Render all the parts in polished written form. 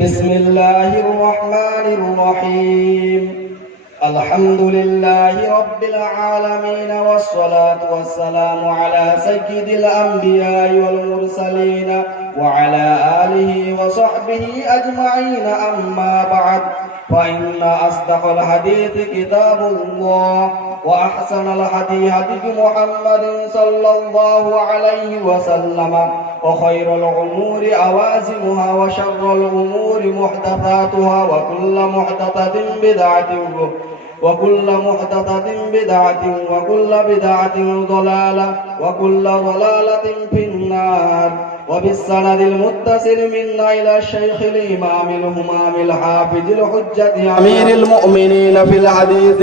بسم الله الرحمن الرحيم. الحمد لله رب العالمين، والصلاة والسلام على سيد الأنبياء والمرسلين وعلى آله وصحبه أجمعين. أما بعد، فإن أصدق الحديث كتاب الله، وأحسن الهدي هدي محمد صلى الله عليه وسلم، وخير الأمور عوازمها، وشر الأمور محدثاتها، وكل محدثة بدعة، وكل بدعة ضلالة، وكل ضلالة في النار. وبالسند المتصل منا إلى الشيخ الإمام الهمام الحافظ الحجة أمير المؤمنين في الحديث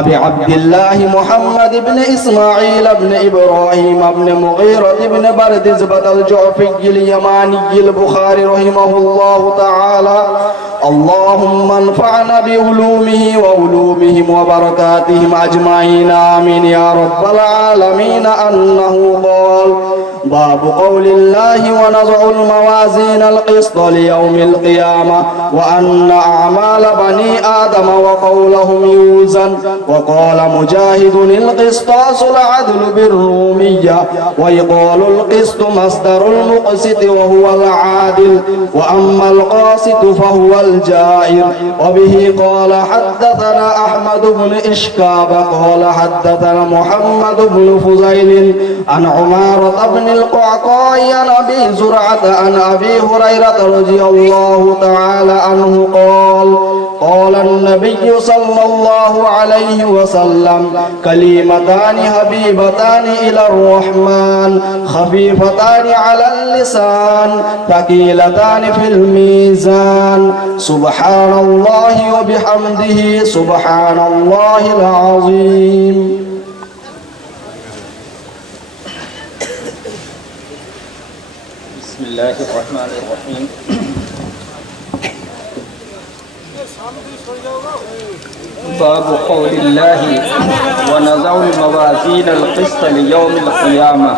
أبي عبد الله محمد بن إسماعيل بن إبراهيم بن مغيرة بن بردزبة الجعفي اليماني البخاري رحمه الله تعالى. اللهم انفعنا بعلومه وعلومهم وبركاتهم أجمعين، آمين يا رب العالمين. أنه قال: باب قول الله: ونضع الموازين القسط ليوم القيامة، وأن أعمال بني آدم وقولهم يوزن. وقال مجاهد: القسطاس العدل بالرومية، ويقال القسط مصدر المقسط وهو العادل، وأما القاسط فهو الجائر. وبه قال حدثنا أحمد بن إشكاب قال حدثنا محمد بن فضيل عن عمارة بن القعقاع عن أبي زرعة عن أبي هريرة رضي الله تعالى عنه قال: قال النبي صلى الله عليه وسلم: كلمتان حبيبتان إلى الرحمن، خفيفتان على اللسان، ثقيلتان في الميزان، سبحان الله وبحمده، سبحان الله العظيم. بسم الله الرحمن الرحيم. باب قول الله: ونضع الموازين القسط ليوم القيامة.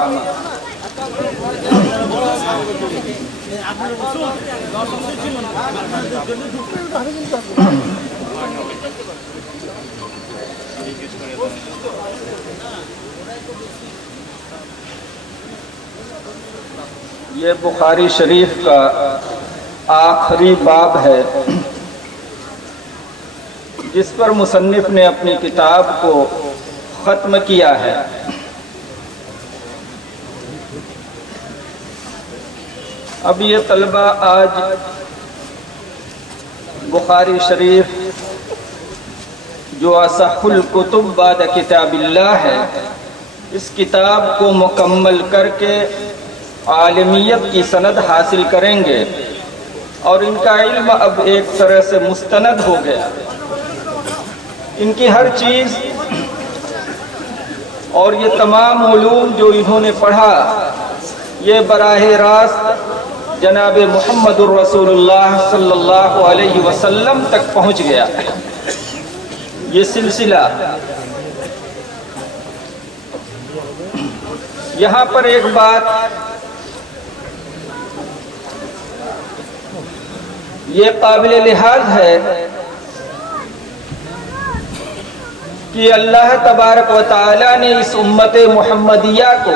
یہ بخاری شریف کا آخری باب ہے جس پر مصنف نے اپنی کتاب کو ختم کیا ہے۔ اب یہ طلبہ آج بخاری شریف جو اصح الکتب بعد کتاب اللہ ہے، اس کتاب کو مکمل کر کے عالمیت کی سند حاصل کریں گے، اور ان کا علم اب ایک طرح سے مستند ہو گیا۔ ان کی ہر چیز اور یہ تمام علوم جو انہوں نے پڑھا، یہ براہ راست جناب محمد الرسول اللہ صلی اللہ علیہ وسلم تک پہنچ گیا۔ یہ سلسلہ یہاں پر ایک بات یہ قابل لحاظ ہے کہ اللہ تبارک و تعالی نے اس امت محمدیہ کو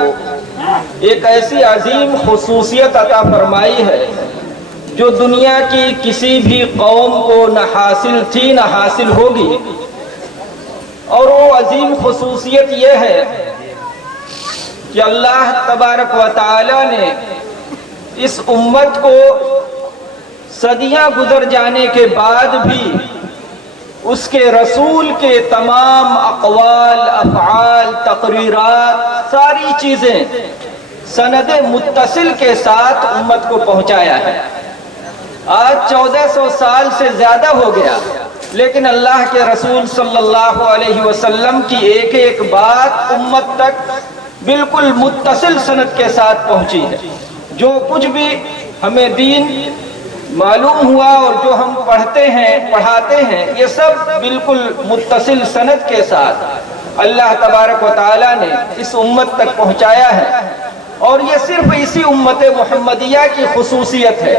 ایک ایسی عظیم خصوصیت عطا فرمائی ہے جو دنیا کی کسی بھی قوم کو نہ حاصل تھی نہ حاصل ہوگی، اور وہ عظیم خصوصیت یہ ہے کہ اللہ تبارک و تعالی نے اس امت کو صدیاں گزر جانے کے بعد بھی اس کے رسول کے تمام اقوال، افعال، تقریرات، ساری چیزیں سند متصل کے ساتھ امت کو پہنچایا ہے۔ آج 1400 سال سے زیادہ ہو گیا، لیکن اللہ کے رسول صلی اللہ علیہ وسلم کی ایک ایک بات امت تک بالکل متصل سند کے ساتھ پہنچی ہے۔ جو کچھ بھی ہمیں دین معلوم ہوا اور جو ہم پڑھتے ہیں، پڑھاتے ہیں، یہ سب بالکل متصل سند کے ساتھ اللہ تبارک و تعالیٰ نے اس امت تک پہنچایا ہے، اور یہ صرف اسی امت محمدیہ کی خصوصیت ہے۔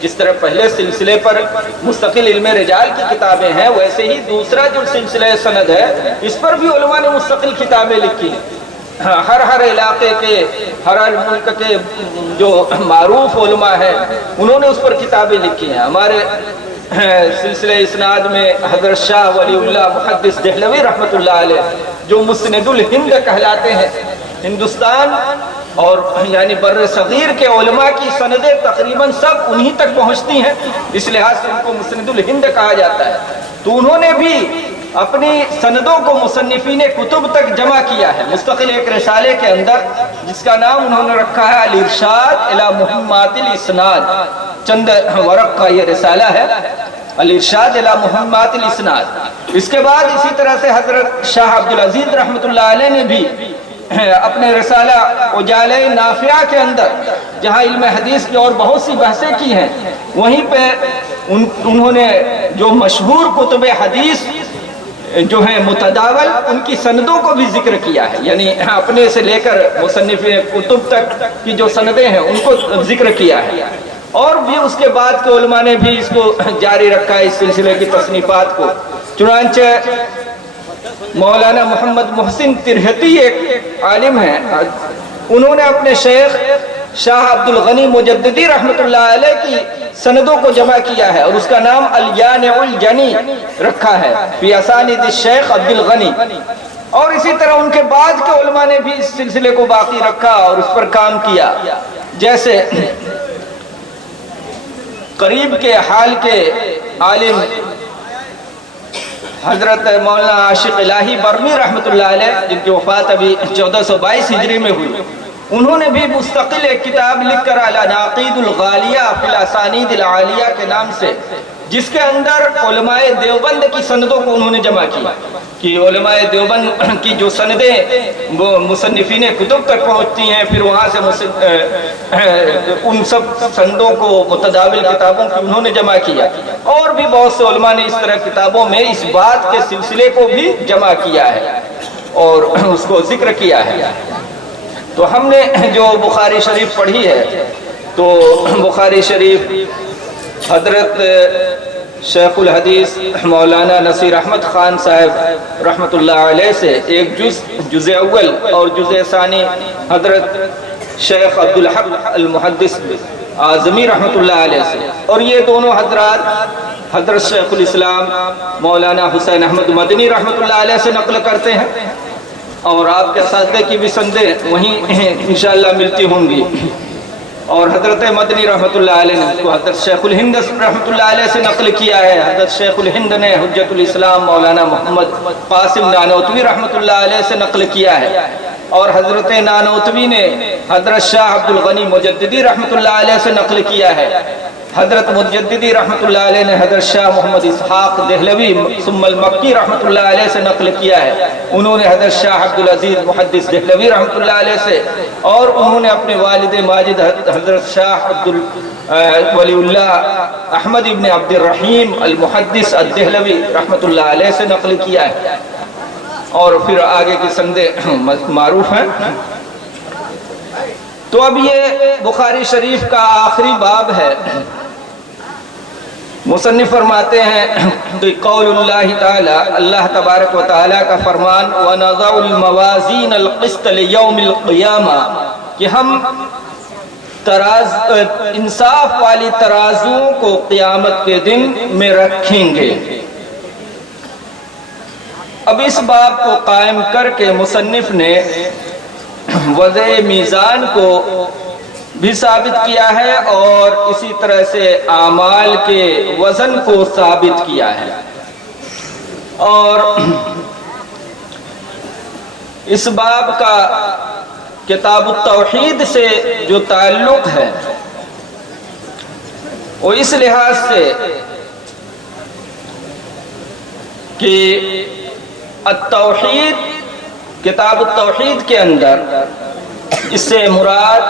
جس طرح پہلے سلسلے پر مستقل علم رجال کی کتابیں ہیں، ویسے ہی دوسرا جو سلسلہ سند ہے اس پر بھی علماء نے مستقل کتابیں لکھی ہیں۔ ہر علاقے کے، ہر ملک کے جو معروف علماء ہیں انہوں نے اس پر کتابیں لکھی ہیں۔ ہمارے سلسلہ اسناد میں حضرت شاہ ولی اللہ محدث دہلوی رحمۃ اللہ علیہ جو مسند الہند کہلاتے ہیں، ہندوستان اور یعنی بر صغیر کے علماء کی سندیں تقریباً سب انہی تک پہنچتی ہیں، اس لحاظ سے ان کو مسند الہند کہا جاتا ہے۔ تو انہوں نے بھی اپنی سندوں کو مصنفین کتب تک جمع کیا ہے مستقل ایک رسالے کے اندر، جس کا نام انہوں نے رکھا ہے الارشاد الی مہمات الاسناد۔ چند ورق کا یہ رسالہ ہے، الارشاد الی مہمات الاسناد۔ اس کے بعد اسی طرح سے حضرت شاہ عبدالعزیز رحمۃ اللہ علیہ نے بھی اپنے رسالہ اجالہ نافعہ کے اندر، جہاں علم حدیث کی اور بہت سی بحثیں کی ہیں، وہیں پہ انہوں نے جو مشہور کتب حدیث جو ہیں متداول، ان کی سندوں کو بھی ذکر کیا ہے، یعنی اپنے سے لے کر مصنف کتب تک کی جو سندیں ہیں ان کو ذکر کیا ہے۔ اور بھی اس کے بعد کے علماء نے بھی اس کو جاری رکھا ہے، اس سلسلے کی تصنیفات کو۔ چنانچہ مولانا محمد محسن ترہتی ایک عالم ہیں، انہوں نے اپنے شیخ شاہ عبد الغنی مجددی رحمۃ اللہ علیہ کی سندوں کو جمع کیا ہے، اور اس کا نام الیانع الجنی رکھا ہے فی اسانید الشیخ عبد الغنی۔ اور اسی طرح ان کے بعد کے علماء نے بھی اس سلسلے کو باقی رکھا اور اس پر کام کیا، جیسے قریب کے حال کے عالم حضرت مولانا عاشق الہی برمی رحمۃ اللہ علیہ، جن کی وفات ابھی 1422 ہجری میں ہوئی، انہوں نے بھی مستقل ایک کتاب لکھ کر العناقید الغالیہ فی الاسانید العالیہ کے نام سے، جس کے اندر علماء دیوبند کی سندوں کو انہوں نے جمع کیا کہ علماء دیوبند کی جو سندیں وہ مصنفین کتب تک پہنچتی ہیں، پھر وہاں سے ان سب سندوں کو متداول کتابوں کی انہوں نے جمع کیا۔ اور بھی بہت سے علماء نے اس طرح کتابوں میں اس بات کے سلسلے کو بھی جمع کیا ہے اور اس کو ذکر کیا ہے۔ تو ہم نے جو بخاری شریف پڑھی ہے، تو بخاری شریف حضرت شیخ الحدیث مولانا نصیر احمد خان صاحب رحمۃ اللہ علیہ سے ایک جز اول اور جز ثانی حضرت شیخ عبدالحق المحدث اعظمی رحمۃ اللہ علیہ سے، اور یہ دونوں حضرات حضرت شیخ الاسلام مولانا حسین احمد مدنی رحمۃ اللہ علیہ سے نقل کرتے ہیں، اور آپ کے اساتذہ کی بھی سندیں وہیں انشاءاللہ ملتی ہوں گی۔ اور حضرت مدنی رحمۃ اللہ علیہ نے اس کو حضرت شیخ الہند رحمۃ اللہ علیہ سے نقل کیا ہے، حضرت شیخ الہند نے حجت الاسلام مولانا محمد قاسم نانوتوی رحمۃ اللہ علیہ سے نقل کیا ہے، اور حضرت نانوتوی نے حضرت شاہ عبد الغنی مجددی رحمۃ اللہ علیہ سے نقل کیا ہے۔ حضرت مجددی رحمۃ اللہ علیہ نے حضرت شاہ محمد اسحاق دہلوی ثم المکی رحمۃ اللہ علیہ سے نقل کیا ہے، انہوں نے حضرت شاہ عبدالعزیز محدث دہلوی رحمۃ اللہ علیہ سے، اور انہوں نے اپنے والد ماجد حضرت شاہ ولی اللہ احمد ابن عبد الرحیم المحدث الدہلوی رحمۃ اللہ علیہ سے نقل کیا ہے، اور پھر آگے کی سندیں معروف ہیں۔ تو اب یہ بخاری شریف کا آخری باب ہے۔ مصنف فرماتے ہیں قول اللہ تعالی، اللہ تبارک و تعالی کا فرمان وَنَضَعُ الْمَوَازِينَ الْقِسْطَ لِيَوْمِ الْقِيَامَةِ، کہ ہم انصاف والی ترازوؤں کو قیامت کے دن میں رکھیں گے۔ اب اس باب کو قائم کر کے مصنف نے وضع میزان کو بھی ثابت کیا ہے، اور اسی طرح سے اعمال کے وزن کو ثابت کیا ہے، اور اس باب کا کتاب التوحید سے جو تعلق ہے وہ اس لحاظ سے کہ التوحید کتاب التوحید کے اندر اس سے مراد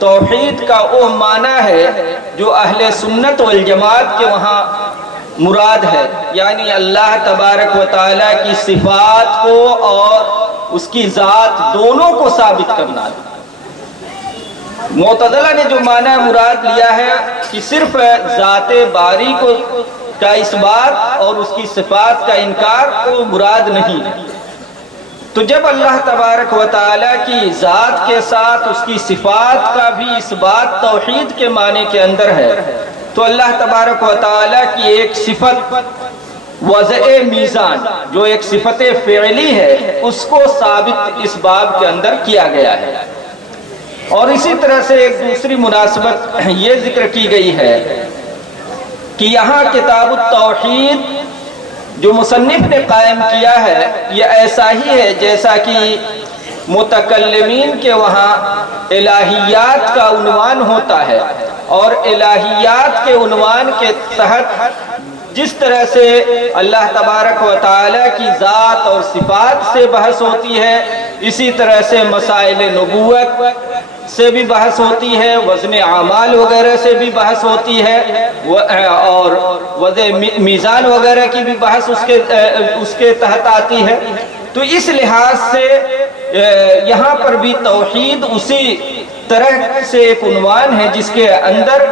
توحید کا وہ معنی ہے جو اہل سنت والجماعت کے وہاں مراد ہے، یعنی اللہ تبارک و تعالیٰ کی صفات کو اور اس کی ذات دونوں کو ثابت کرنا۔ معتزلہ نے جو معنی مراد لیا ہے کہ صرف ذات باری کا اس بات اور اس کی صفات کا انکار کو مراد نہیں ہے۔ تو جب اللہ تبارک و تعالیٰ کی ذات کے ساتھ اس کی صفات کا بھی اس بات توحید کے معنی کے اندر ہے، تو اللہ تبارک و تعالیٰ کی ایک صفت وضع میزان جو ایک صفت فعلی ہے اس کو ثابت اس باب کے اندر کیا گیا ہے۔ اور اسی طرح سے ایک دوسری مناسبت یہ ذکر کی گئی ہے کہ یہاں کتاب التوحید جو مصنف نے قائم کیا ہے یہ ایسا ہی ہے جیسا کہ متکلمین کے وہاں الہیات کا عنوان ہوتا ہے، اور الہیات کے عنوان کے تحت جس طرح سے اللہ تبارک و تعالیٰ کی ذات اور صفات سے بحث ہوتی ہے، اسی طرح سے مسائل نبوت سے بھی بحث ہوتی ہے، وزن اعمال وغیرہ سے بھی بحث ہوتی ہے، اور وزن میزان وغیرہ کی بھی بحث اس کے تحت آتی ہے۔ تو اس لحاظ سے یہاں پر بھی توحید اسی طرح سے ایک عنوان ہے جس کے اندر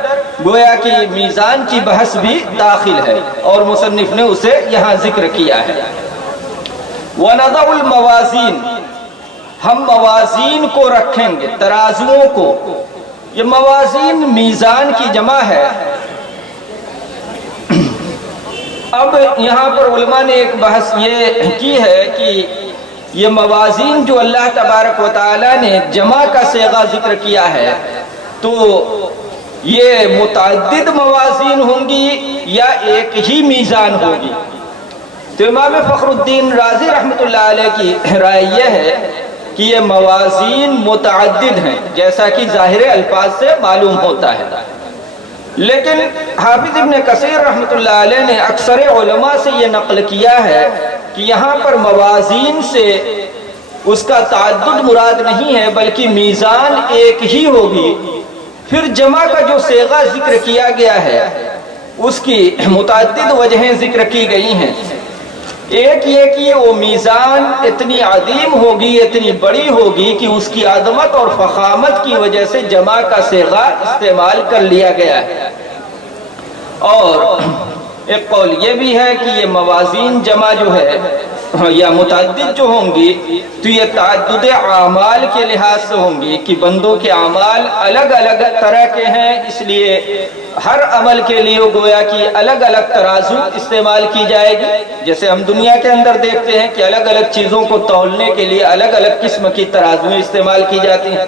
گویا کہ میزان کی بحث بھی داخل ہے، اور مصنف نے اسے یہاں ذکر کیا ہے۔ وَنَضَعُ الْمَوَازِينَ، ہم موازین کو رکھیں گے، ترازوؤں کو۔ یہ موازین میزان کی جمع ہے۔ اب یہاں پر علماء نے ایک بحث یہ کی ہے کہ یہ موازین جو اللہ تبارک و تعالیٰ نے جمع کا صیغہ ذکر کیا ہے، تو یہ متعدد موازین ہوں گی یا ایک ہی میزان ہوگی؟ تو امام فخر الدین رازی رحمۃ اللہ علیہ کی رائے یہ ہے کہ یہ موازین متعدد ہیں، جیسا کہ ظاہر الفاظ سے معلوم ہوتا ہے۔ لیکن حافظ ابن کثیر رحمۃ اللہ علیہ نے اکثر علماء سے یہ نقل کیا ہے کہ یہاں پر موازین سے اس کا تعدد مراد نہیں ہے بلکہ میزان ایک ہی ہوگی۔ پھر جمع کا جو صیغہ ذکر کیا گیا ہے اس کی متعدد وجہیں ذکر کی گئی ہیں۔ ایک یہ کہ وہ میزان اتنی عظیم ہوگی، اتنی بڑی ہوگی کہ اس کی عظمت اور فخامت کی وجہ سے جمع کا صیغہ استعمال کر لیا گیا ہے۔ اور ایک قول یہ بھی ہے کہ یہ موازین جمع جو ہے یا متعدد جو ہوں گی تو یہ تعدد اعمال کے لحاظ سے ہوں گی کہ بندوں کے اعمال الگ الگ طرح کے ہیں، اس لیے ہر عمل کے لیے گویا کہ الگ الگ ترازو استعمال کی جائے گی۔ جیسے ہم دنیا کے اندر دیکھتے ہیں کہ الگ الگ چیزوں کو تولنے کے لیے الگ الگ قسم کی ترازویں استعمال کی جاتی ہیں،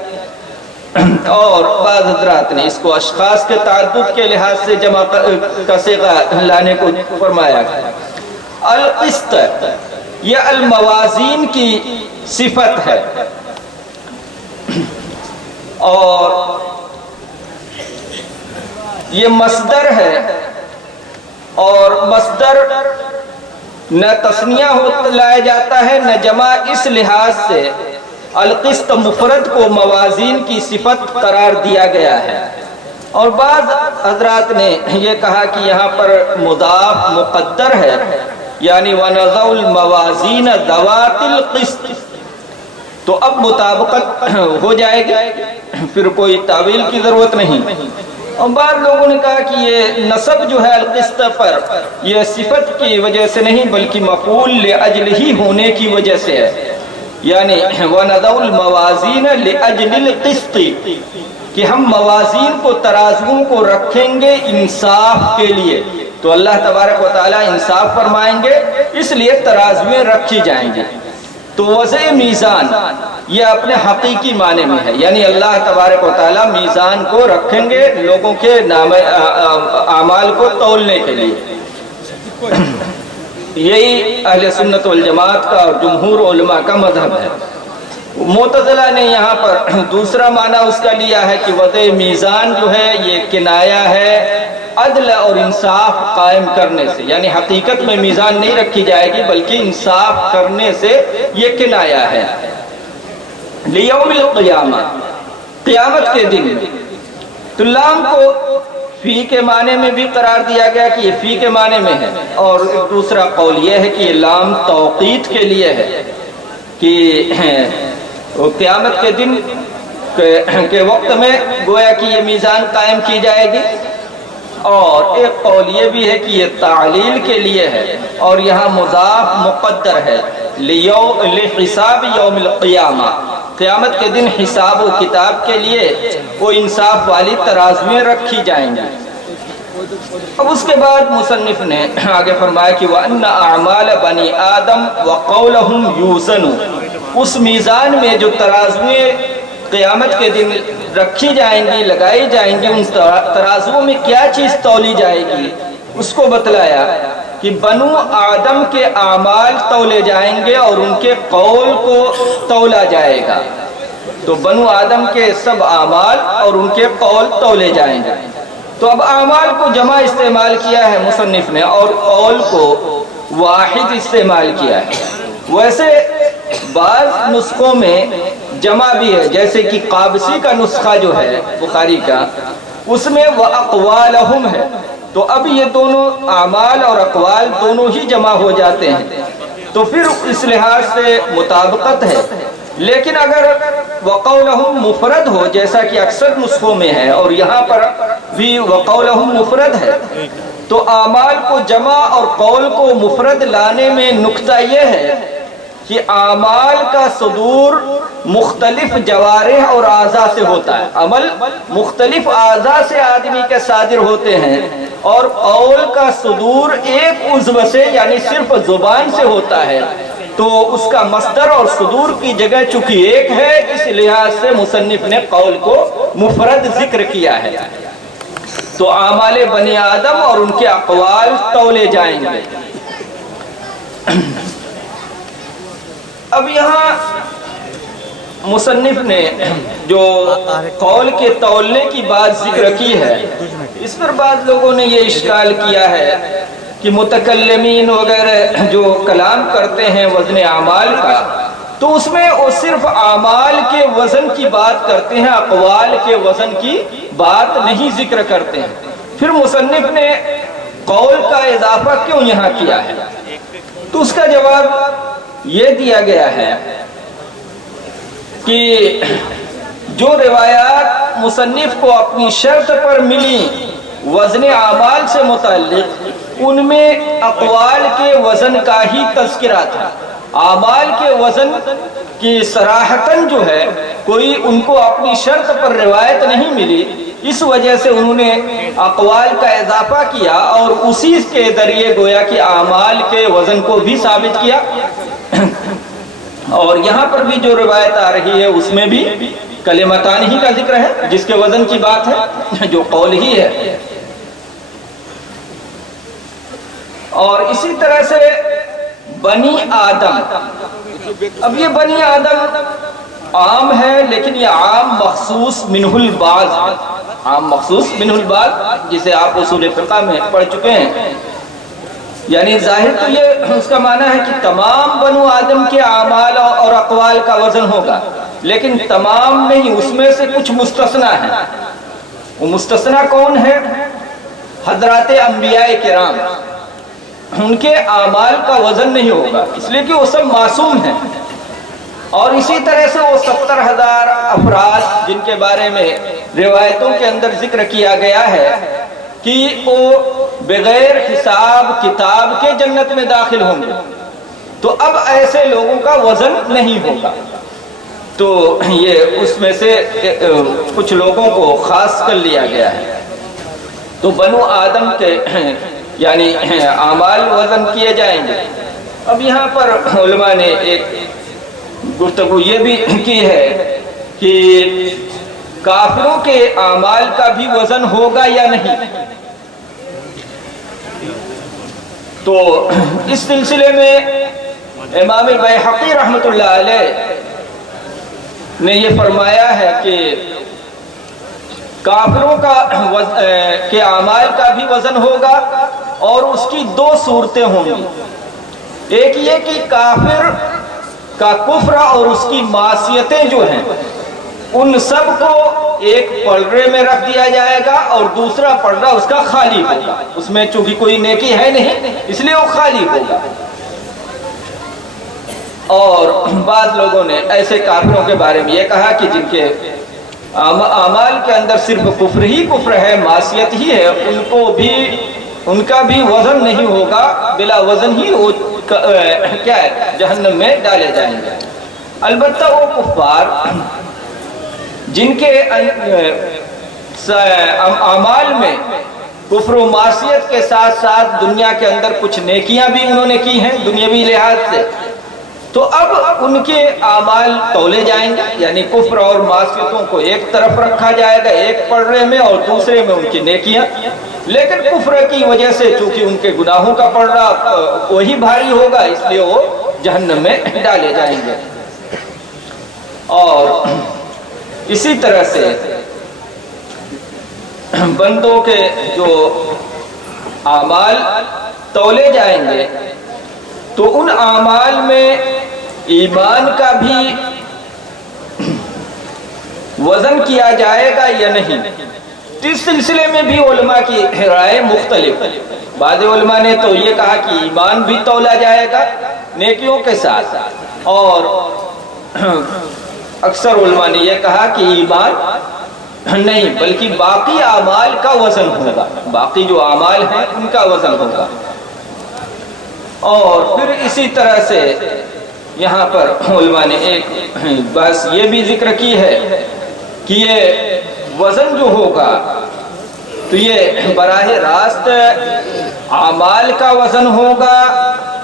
اور بعض حضرات نے اس کو اشخاص کے تعدد کے لحاظ سے جمع کا صیغہ لانے کو فرمایا گیا۔ القسط یہ الموازین کی صفت ہے، اور یہ مصدر ہے، اور مصدر نہ تثنیہ لایا جاتا ہے نہ جمع، اس لحاظ سے القسط مفرد کو موازین کی صفت قرار دیا گیا ہے۔ اور بعض حضرات نے یہ کہا کہ یہاں پر مضاف مقدر ہے، یعنی وَنَضَعُ الْمَوَازِينَ ذَوَاتِ الْقِسْطِ، تو اب مطابقت ہو جائے گی، پھر کوئی تعویل کی ضرورت نہیں۔ اور بعض لوگوں نے کہا کہ یہ نصب جو ہے القسط پر یہ صفت کی وجہ سے نہیں بلکہ مفعول لأجل ہی ہونے کی وجہ سے ہے، یعنی وَنَضَعُ الْمَوَازِينَ لِأَجْلِ الْقِسْطِ، کہ ہم موازین کو، ترازوؤں کو رکھیں گے انصاف کے لیے۔ تو اللہ تبارک و تعالیٰ انصاف فرمائیں گے، اس لیے ترازویں رکھی جائیں گے۔ تو وضع میزان یہ اپنے حقیقی معنی میں ہے، یعنی اللہ تبارک و تعالیٰ میزان کو رکھیں گے لوگوں کے اعمال کو تولنے کے لیے۔ یہی اہل سنت والجماعت کا اور جمہور علماء کا مذہب ہے۔ معتزلہ نے یہاں پر دوسرا معنی اس کا لیا ہے کہ وضع میزان جو ہے یہ کنایہ ہے عدل اور انصاف قائم کرنے سے، یعنی حقیقت میں میزان نہیں رکھی جائے گی بلکہ انصاف کرنے سے یہ کنایہ ہے۔ لیوم القیامہ، قیامت کے دن۔ تو لام کو فی کے معنی میں بھی قرار دیا گیا کہ یہ فی کے معنی میں ہے، اور دوسرا قول یہ ہے کہ یہ لام توقیت کے لیے ہے کہ قیامت کے دن کے وقت میں گویا کہ یہ میزان قائم کی جائے گی، اور ایک قول یہ بھی ہے کہ یہ تعلیل کے لیے ہے، اور یہاں مضاف مقدر ہے لحساب یوم القیامہ، قیامت کے دن حساب و کتاب کے لیے وہ انصاف والی ترازویں رکھی جائیں گی۔ اب اس کے بعد مصنف نے آگے فرمایا کہ وَأَنَّ أَعْمَالَ بَنِي آدم وَقَوْلَهُمْ يُوزَنُ، اس میزان میں جو ترازویں قیامت کے دن رکھی جائیں گی، لگائی جائیں گی، ان ترازوؤں میں کیا چیز تولی جائے گی اس کو بتلایا کہ بنو آدم کے اعمال تولے جائیں گے اور ان کے قول کو تولا جائے گا۔ تو بنو آدم کے سب اعمال اور ان کے قول تولے جائیں گے۔ تو اب اعمال کو جمع استعمال کیا ہے مصنف نے، اور قول کو واحد استعمال کیا ہے۔ ویسے بعض نسخوں میں جمع بھی ہے، جیسے کہ قابسی کا نسخہ جو ہے بخاری کا، اس میں وَأَقْوَالَهُمْ ہے، تو اب یہ دونوں اعمال اور اقوال دونوں ہی جمع ہو جاتے ہیں، تو پھر اس لحاظ سے مطابقت ہے۔ لیکن اگر وَقَوْلَهُمْ مفرد ہو، جیسا کہ اکثر نسخوں میں ہے اور یہاں پر بھی وَقَوْلَهُمْ مفرد ہے، تو اعمال کو جمع اور قول کو مفرد لانے میں نکتہ یہ ہے کہ اعمال کا صدور مختلف جوارح اور اعضاء سے ہوتا ہے، عمل مختلف اعضاء سے آدمی کے صادر ہوتے ہیں، اور قول کا صدور ایک عضو سے یعنی صرف زبان سے ہوتا ہے، تو اس کا مصدر اور صدور کی جگہ چونکہ ایک ہے، اس لحاظ سے مصنف نے قول کو مفرد ذکر کیا ہے۔ تو اعمال بنی آدم اور ان کے اقوال تولے جائیں گے۔ اب یہاں مصنف نے جو قول کے تولنے کی بات ذکر کی ہے، اس پر بعض لوگوں نے یہ اشکال کیا ہے کہ متکلمین وغیرہ جو کلام کرتے ہیں وزن اعمال کا، تو اس میں وہ صرف اعمال کے وزن کی بات کرتے ہیں، اقوال کے وزن کی بات نہیں ذکر کرتے ہیں۔ پھر مصنف نے قول کا اضافہ کیوں یہاں کیا ہے؟ تو اس کا جواب یہ دیا گیا ہے کہ جو روایات مصنف کو اپنی شرط پر ملی وزن اعمال سے متعلق، ان میں اقوال کے وزن کا ہی تذکرہ تھا، اعمال کے وزن کی صراحتاً جو ہے کوئی ان کو اپنی شرط پر روایت نہیں ملی، اس وجہ سے انہوں نے اقوال کا اضافہ کیا اور اسی کے ذریعے گویا کہ اعمال کے وزن کو بھی ثابت کیا۔ اور یہاں پر بھی جو روایت آ رہی ہے اس میں بھی کلمتان ہی کا ذکر ہے، جس کے وزن کی بات ہے، جو قول ہی ہے۔ اور اسی طرح سے بنی آدم، اب یہ بنی آدم عام ہے، لیکن یہ عام مخصوص منہ البعض ہے، عام مخصوص منہ البعض، جسے آپ اصول فقہ میں پڑھ چکے ہیں۔ یعنی ظاہر تو یہ اس کا معنی ہے کہ تمام بنو آدم کے اعمال اور اقوال کا وزن ہوگا، لیکن تمام نہیں، اس میں سے کچھ مستثنیٰ ہیں۔ وہ مستثنیٰ کون ہے؟ حضرات انبیاء کرام، ان کے اعمال کا وزن نہیں ہوگا، اس لیے کہ وہ سب معصوم ہیں۔ اور اسی طرح سے وہ 70,000 افراد جن کے بارے میں روایتوں کے اندر ذکر کیا گیا ہے کہ وہ بغیر حساب کتاب کے جنت میں داخل ہوں گے، تو اب ایسے لوگوں کا وزن نہیں ہوگا۔ تو یہ اس میں سے کچھ لوگوں کو خاص کر لیا گیا ہے۔ تو بنو آدم کے یعنی اعمال وزن کیے جائیں گے۔ اب یہاں پر علماء نے ایک گفتگو یہ بھی کی ہے کہ کافروں کے اعمال کا بھی وزن ہوگا یا نہیں۔ تو اس سلسلے میں امام بیہقی رحمۃ اللہ علیہ نے یہ فرمایا ہے کہ کافروں کے اعمال کا بھی وزن ہوگا، اور اس کی دو صورتیں ہوں گی۔ ایک یہ کہ کافر کا کفر اور اس کی معصیتیں جو ہیں ان سب کو ایک پلڑے میں رکھ دیا جائے گا، اور دوسرا پلڑا اس کا خالی ہوگا، اس میں چونکہ کوئی نیکی ہے نہیں اس لیے وہ خالی ہوگا۔ اور بعض لوگوں نے ایسے کافروں کے بارے میں یہ کہا کہ جن کے اعمال کے اندر صرف کفر ہی کفر ہے، معصیت ہی ہے، ان کا بھی وزن نہیں ہوگا، بلا وزن ہی وہ کیا ہے جہنم میں ڈالے جائیں گے۔ البتہ وہ کفار جن کے اعمال میں کفر و معصیت کے ساتھ ساتھ دنیا کے اندر کچھ نیکیاں بھی انہوں نے کی ہیں دنیاوی لحاظ سے، تو اب ان کے اعمال تولے جائیں گے، یعنی کفر اور معصیتوں کو ایک طرف رکھا جائے گا ایک پڑھنے میں اور دوسرے میں ان کی نیکیاں، لیکن کفر کی وجہ سے چونکہ ان کے گناہوں کا پڑھنا وہی بھاری ہوگا، اس لیے وہ جہنم میں ڈالے جائیں گے۔ اور اسی طرح سے بندوں کے جو اعمال تولے جائیں گے تو ان اعمال میں ایمان کا بھی وزن کیا جائے گا یا نہیں، اس سلسلے میں بھی علماء کی رائے مختلف ہے۔ بعض علماء نے تو یہ کہا کہ ایمان بھی تولا جائے گا نیکیوں کے ساتھ، اور اکثر علماء نے یہ کہا کہ ایمان نہیں بلکہ باقی اعمال کا وزن ہوگا، باقی جو اعمال ہیں ان کا وزن ہوگا۔ اور پھر اسی طرح سے یہاں پر علماء نے ایک بس یہ بھی ذکر کی ہے کہ یہ وزن جو ہوگا تو یہ براہ راست اعمال کا وزن ہوگا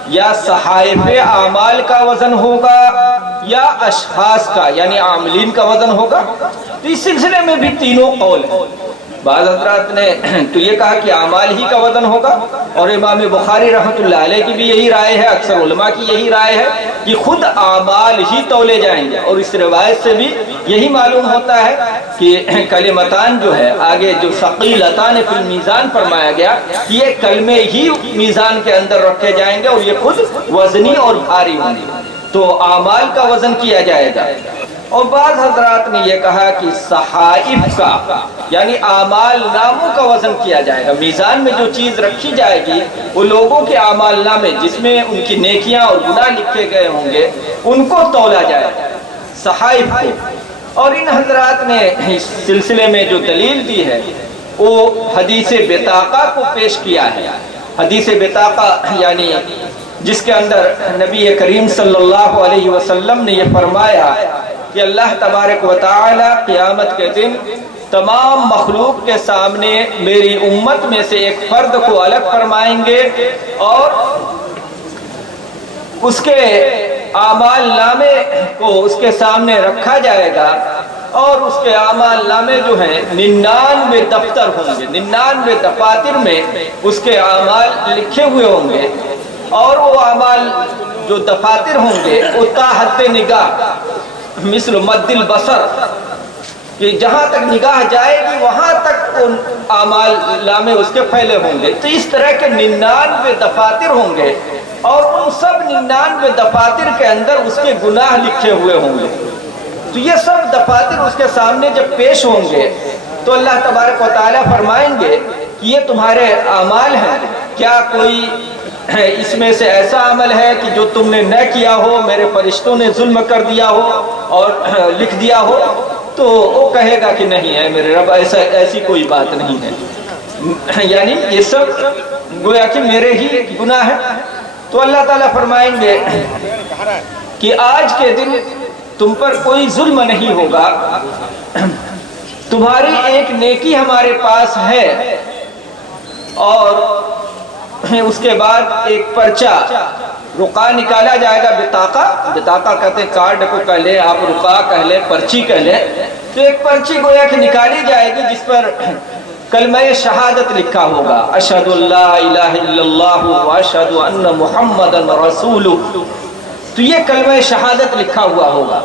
یا صحائف اعمال کا وزن ہوگا یا اشخاص کا یعنی عاملین کا وزن ہوگا، تو اس سلسلے میں بھی تینوں قول ہیں۔ بعض حضرات نے تو یہ کہا کہ اعمال ہی کا وزن ہوگا، اور امام بخاری رحمۃ اللہ علیہ کی بھی یہی رائے ہے، اکثر علماء کی یہی رائے ہے کہ خود اعمال ہی تولے جائیں گے، اور اس روایت سے بھی یہی معلوم ہوتا ہے کہ کلمتان جو ہے آگے جو ثقیلتان فی المیزان فرمایا گیا کہ یہ کلمے ہی میزان کے اندر رکھے جائیں گے اور یہ خود وزنی اور بھاری ہوں گے، تو اعمال کا وزن کیا جائے گا۔ اور بعض حضرات نے یہ کہا کہ صحائف کا یعنی اعمال ناموں کا وزن کیا جائے گا، میزان میں جو چیز رکھی جائے گی وہ لوگوں کے اعمال نامے جس میں ان کی نیکیاں اور گناہ لکھے گئے ہوں گے ان کو تولا جائے گا، صحائف کو۔ اور ان حضرات نے اس سلسلے میں جو دلیل دی ہے وہ حدیث بطاقہ کو پیش کیا ہے۔ حدیث بطاقہ یعنی جس کے اندر نبی کریم صلی اللہ علیہ وسلم نے یہ فرمایا کہ اللہ تبارک و تعالی قیامت کے دن تمام مخلوق کے سامنے میری امت میں سے ایک فرد کو الگ فرمائیں گے اور اس کے اعمال نامے کو اس کے سامنے رکھا جائے گا، اور اس کے اعمال نامے جو ہیں 99 دفتر ہوں گے، 99 دفاتر میں اس کے اعمال لکھے ہوئے ہوں گے، اور وہ اعمال جو دفاتر ہوں گے وہ تا حد نگاہ مثل مد البصر کہ جہاں تک نگاہ جائے گی وہاں تک ان اعمال نامے اس کے پھیلے ہوں گے، تو اس طرح کے 99 دفاتر ہوں گے، اور ان سب 99 دفاتر کے اندر اس کے گناہ لکھے ہوئے ہوں گے۔ تو یہ سب دفاتر اس کے سامنے جب پیش ہوں گے تو اللہ تبارک و تعالیٰ فرمائیں گے کہ یہ تمہارے اعمال ہیں، کیا کوئی اس میں سے ایسا عمل ہے کہ جو تم نے نہ کیا ہو، میرے فرشتوں نے ظلم کر دیا ہو اور لکھ دیا ہو؟ تو وہ کہے گا کہ نہیں ہے میرے رب، ایسی کوئی بات نہیں ہے، یعنی یہ سب گویا کہ میرے ہی گناہ ہیں۔ تو اللہ تعالیٰ فرمائیں گے کہ آج کے دن تم پر کوئی ظلم نہیں ہوگا، تمہاری ایک نیکی ہمارے پاس ہے، اور اس کے بعد ایک پرچہ رقعہ نکالا جائے گا، بطاقہ کہتے ہیں کارڈ کو کہہ لیں آپ، رقعہ کہہ لیں، پرچی کہہ لیں، تو ایک پرچی گویا کہ نکالی جائے گی جس پر کلمہ شہادت لکھا ہوگا، اشہد اللہ الہ الا اللہ واشہد ان محمد رسول، تو یہ کلمہ شہادت لکھا ہوا ہوگا،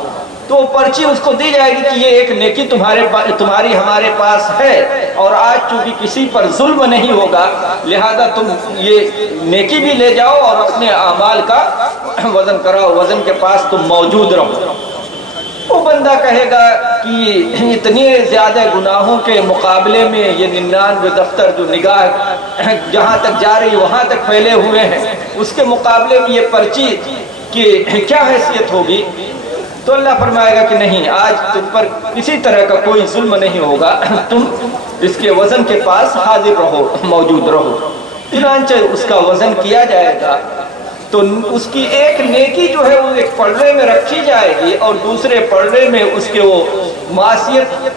تو پرچی اس کو دی جائے گی کہ یہ ایک نیکی تمہاری ہمارے پاس ہے، اور آج چونکہ کسی پر ظلم نہیں ہوگا لہذا تم یہ نیکی بھی لے جاؤ اور اپنے اعمال کا وزن کراؤ، وزن کے پاس تم موجود رہو۔ وہ بندہ کہے گا کہ اتنے زیادہ گناہوں کے مقابلے میں یہ 99 دفتر جو نگاہ جہاں تک جا رہی وہاں تک پھیلے ہوئے ہیں، اس کے مقابلے میں یہ پرچی کی کیا حیثیت ہوگی؟ تو اللہ فرمائے گا کہ نہیں، آج تم پر کسی طرح کا کوئی ظلم نہیں ہوگا، تم اس کے وزن کے پاس حاضر رہو، موجود رہو۔ چنانچہ اس کا وزن کیا جائے گا تو اس کی ایک نیکی جو ہے وہ ایک پلڑے میں رکھی جائے گی، اور دوسرے پلڑے میں اس کے وہ معصیت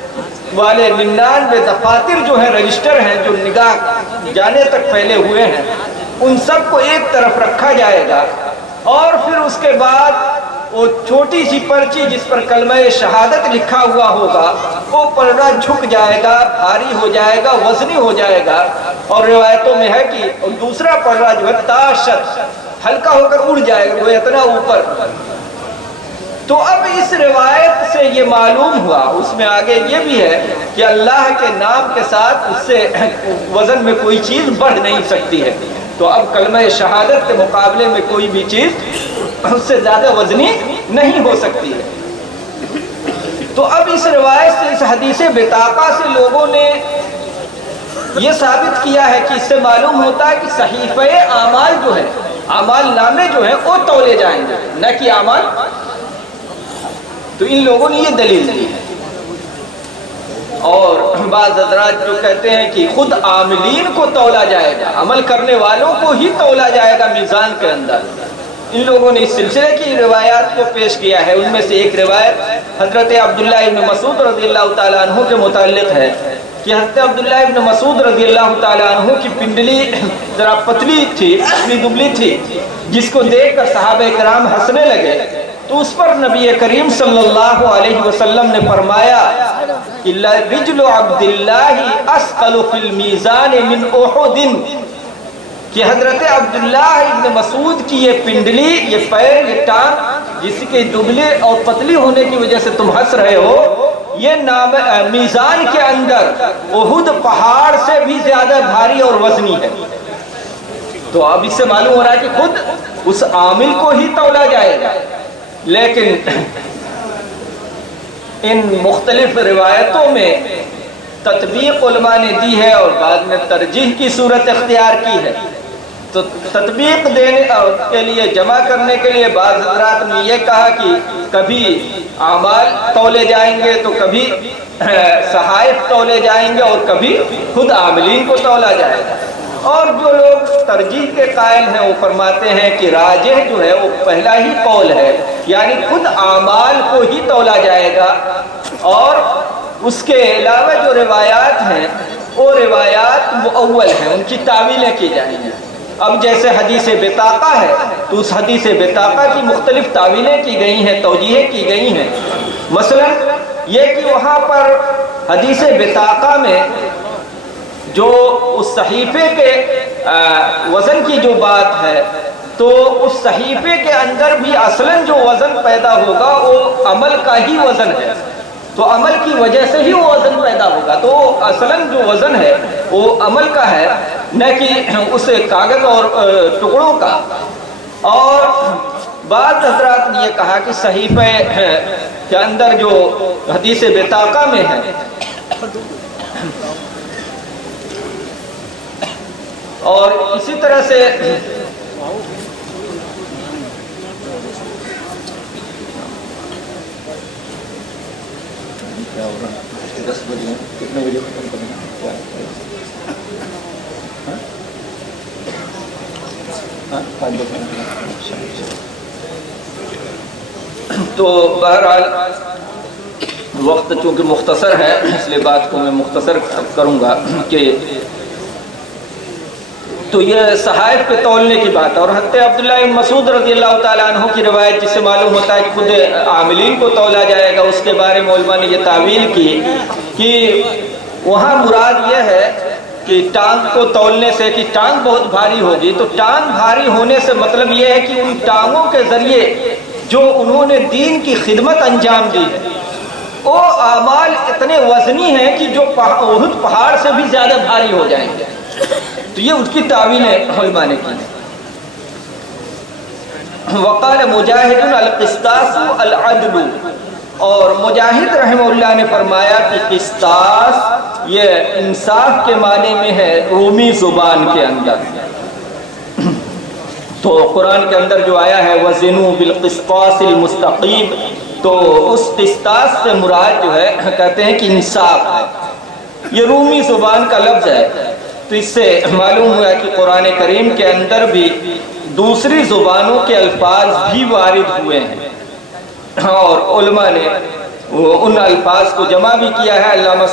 والے 99 دفاتر جو ہیں، رجسٹر ہیں، جو نگاہ جانے تک پھیلے ہوئے ہیں، ان سب کو ایک طرف رکھا جائے گا۔ اور پھر اس کے بعد وہ چھوٹی سی پرچی جس پر کلمہ شہادت لکھا ہوا ہوگا، وہ پلڑا جھک جائے گا، بھاری ہو جائے گا، وزنی ہو جائے گا، اور روایتوں میں ہے کہ دوسرا پلڑا جو ہے تاشت، ہلکا ہو کر اڑ جائے گا، وہ اتنا اوپر۔ تو اب اس روایت سے یہ معلوم ہوا، اس میں آگے یہ بھی ہے کہ اللہ کے نام کے ساتھ اس سے وزن میں کوئی چیز بڑھ نہیں سکتی ہے۔ تو اب کلمہ شہادت کے مقابلے میں کوئی بھی چیز اس سے زیادہ وزنی نہیں ہو سکتی ہے۔ تو اب اس روایت سے، اس حدیث بطاقہ سے لوگوں نے یہ ثابت کیا ہے کہ اس سے معلوم ہوتا ہے کہ صحیفہ اعمال جو ہے، اعمال نامے جو ہیں وہ تولے جائیں گے، نہ کہ اعمال۔ تو ان لوگوں نے یہ دلیل دی ہے۔ اور بعض حضرات جو کہتے ہیں کہ خود عاملین کو تولا جائے گا، عمل کرنے والوں کو ہی تولا جائے گا میزان کے اندر، ان لوگوں نے اس سلسلے کی روایات کو پیش کیا ہے۔ ان میں سے ایک روایت حضرت عبداللہ ابن مسعود رضی اللہ تعالیٰ عنہ کے متعلق ہے کہ حضرت عبداللہ ابن مسعود رضی اللہ تعالیٰ عنہ کی پنڈلی ذرا پتلی تھی، پتلی دبلی تھی، جس کو دیکھ کر صحابہ کرام ہنسنے لگے۔ تو اس پر نبی کریم صلی اللہ علیہ وسلم نے فرمایا کہ رجل عبداللہ اسقل فی المیزان من احد، کہ حضرت عبداللہ ابن مسعود کی یہ پنڈلی، یہ پیر، یہ ٹانگ، جس کے دبلے اور پتلی ہونے کی وجہ سے تم ہنس رہے ہو، یہ میزان کے اندر احد پہاڑ سے بھی زیادہ بھاری اور وزنی ہے۔ تو اب اس سے معلوم ہو رہا ہے کہ خود اس عامل کو ہی تولا جائے گا۔ لیکن ان مختلف روایتوں میں تطبیق علماء نے دی ہے اور بعد میں ترجیح کی صورت اختیار کی ہے۔ تو تطبیق دینے کے لیے، جمع کرنے کے لیے بعض حضرات نے یہ کہا کہ کبھی اعمال تولے جائیں گے تو کبھی صحائف تولے جائیں گے اور کبھی خود عاملین کو تولا جائے گا۔ اور جو لوگ ترجیح کے قائل ہیں وہ فرماتے ہیں کہ راجح جو ہے وہ پہلا ہی قول ہے، یعنی خود اعمال کو ہی تولا جائے گا، اور اس کے علاوہ جو روایات ہیں وہ روایات مؤول ہیں، ان کی تعویلیں کی جائیں گی۔ اب جیسے حدیث بطاقہ ہے تو اس حدیث بطاقہ کی مختلف تعویلیں کی گئی ہیں، توجیہیں کی گئی ہیں۔ مثلا یہ کہ وہاں پر حدیث بطاقہ میں جو اس صحیفے کے وزن کی جو بات ہے، تو اس صحیفے کے اندر بھی اصلاً جو وزن پیدا ہوگا وہ عمل کا ہی وزن ہے، تو عمل کی وجہ سے ہی وہ وزن پیدا ہوگا، تو اصلاً جو وزن ہے وہ عمل کا ہے، نہ کہ اس کاغذ اور ٹکڑوں کا۔ اور بعض حضرات نے یہ کہا کہ صحیفے کے اندر جو حدیث بطاقہ میں ہے، اور اسی طرح سے کتنے بجے ختم کرنا؟ تو بہرحال وقت چونکہ مختصر ہے اس لیے بات کو میں مختصر کروں گا کہ تو یہ صحائف پہ تولنے کی بات ہے۔ اور حضرت عبداللہ بن مسعود رضی اللہ تعالیٰ عنہ کی روایت جس سے معلوم ہوتا ہے کہ خود عاملین کو تولا جائے گا، اس کے بارے میں علماء نے یہ تعویل کی کہ وہاں مراد یہ ہے کہ ٹانگ کو تولنے سے کہ ٹانگ بہت بھاری ہوگی، تو ٹانگ بھاری ہونے سے مطلب یہ ہے کہ ان ٹانگوں کے ذریعے جو انہوں نے دین کی خدمت انجام دی ہے وہ اعمال اتنے وزنی ہیں کہ جو احد پہاڑ سے بھی زیادہ بھاری ہو جائیں گے۔ تو یہ اس کی تعویل ہے علماء نے کی۔ وقال مجاہد القسطاس العدل، اور مجاہد رحمہ اللہ نے فرمایا کہ قسطاس یہ انصاف کے معنی میں ہے رومی زبان کے اندر۔ تو قرآن کے اندر جو آیا ہے وَزِنُوا بِالْقِسْطَاسِ الْمُسْتَقِيمِ، تو اس قسطاس سے مراد جو ہے کہتے ہیں کہ انصاف ہے. یہ رومی زبان کا لفظ ہے، تو اس سے معلوم ہوا کہ قرآن کریم کے اندر بھی دوسری زبانوں کے الفاظ بھی وارد ہوئے ہیں، اور علماء نے ان الفاظ کو جمع بھی کیا ہے. علامہ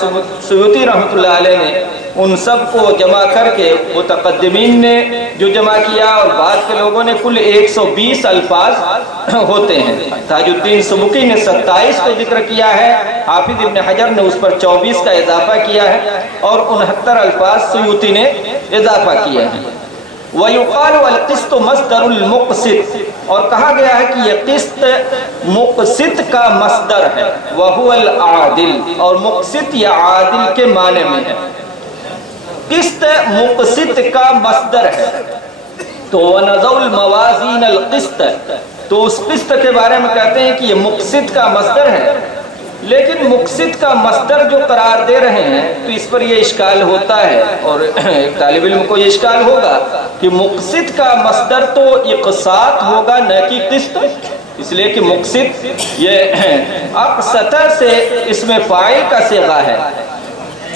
سیوطی رحمۃ اللہ علیہ نے ان سب کو جمع کر کے، متقدمین نے جو جمع کیا اور بعد کے لوگوں نے، کل 120 الفاظ ہوتے ہیں. تاج الدین سبکی نے 27 کو ذکر کیا ہے، حافظ ابن حجر نے اس پر 24 کا اضافہ کیا ہے، اور 69 الفاظ سیوطی نے اضافہ کیا ہے. وَيُقَالُ الْقِسْطُ مَصْدَرُ الْمُقْسِطِ، اور کہا گیا ہے کہ یہ قسط مقسط کا مصدر ہے. وَهُوَ الْعَادِلِ، اور مقسط یا عادل کے معنی میں ہے. قسط مقسط کا مصدر ہے. تو وَنَضَعُ الْمَوَازِينَ الْقِسْطَ، تو اس قسط کے بارے میں کہتے ہیں کہ یہ مقسط کا مصدر ہے. لیکن مقسط کا مصدر جو قرار دے رہے ہیں، تو اس پر یہ اشکال ہوتا ہے، اور ایک طالب علم کو یہ اشکال ہوگا کہ مقسط کا مصدر تو اقساط ہوگا نہ کہ قسط، اس لیے کہ مقسط یہ اقسط سے اس میں فاعل کا صیغہ ہے.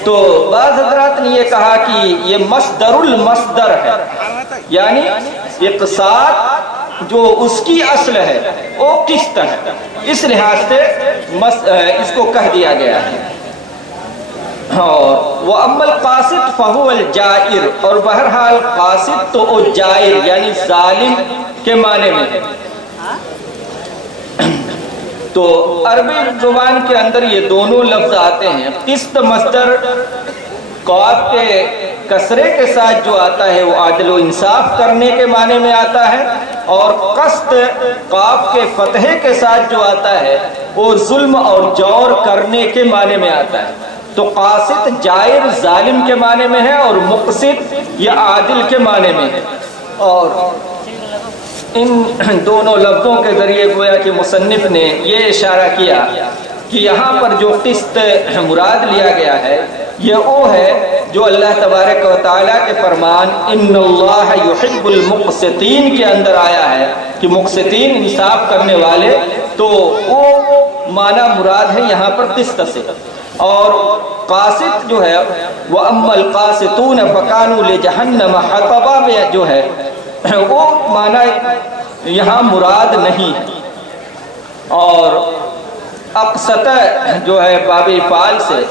تو بعض حضرات نے یہ کہا کہ یہ مصدر المصدر ہے، یعنی اقساط جو اس کی اصل ہے وہ قسط ہے، اس لحاظ سے اس کو کہہ دیا گیا ہے. اور وَأَمَّا الْقَاسِطُ فَهُوَ الْجَائِرُ، اور بہرحال قاسط تو وہ جائر یعنی ظالم کے معنی میں ہے. تو عربی زبان کے اندر یہ دونوں لفظ آتے ہیں. قسط مصدر قاف کے کسرے کے ساتھ جو آتا ہے وہ عدل و انصاف کرنے کے معنی میں آتا ہے، اور قسط قاف کے فتحے کے ساتھ جو آتا ہے وہ ظلم اور جور کرنے کے معنی میں آتا ہے. تو قاسط جائر ظالم کے معنی میں ہے، اور مقسط یا عادل کے معنی میں ہے. اور ان دونوں لفظوں کے ذریعے گویا کہ مصنف نے یہ اشارہ کیا کہ یہاں پر جو قسط مراد لیا گیا ہے یہ وہ ہے جو اللہ تبارک و تعالیٰ کے فرمان ان اللہ یحب المقسطین کے اندر آیا ہے کہ مقسطین انصاف کرنے والے، تو وہ معنی مراد ہے یہاں پر قسط سے. اور قاسط جو ہے وَأَمَّا الْقَاسِطُونَ فَكَانُوا لِجَهَنَّمَ حَطَبًا میں جو ہے وہ معنی یہاں مراد نہیں ہے. اور اقسط جو ہے باب افعال سے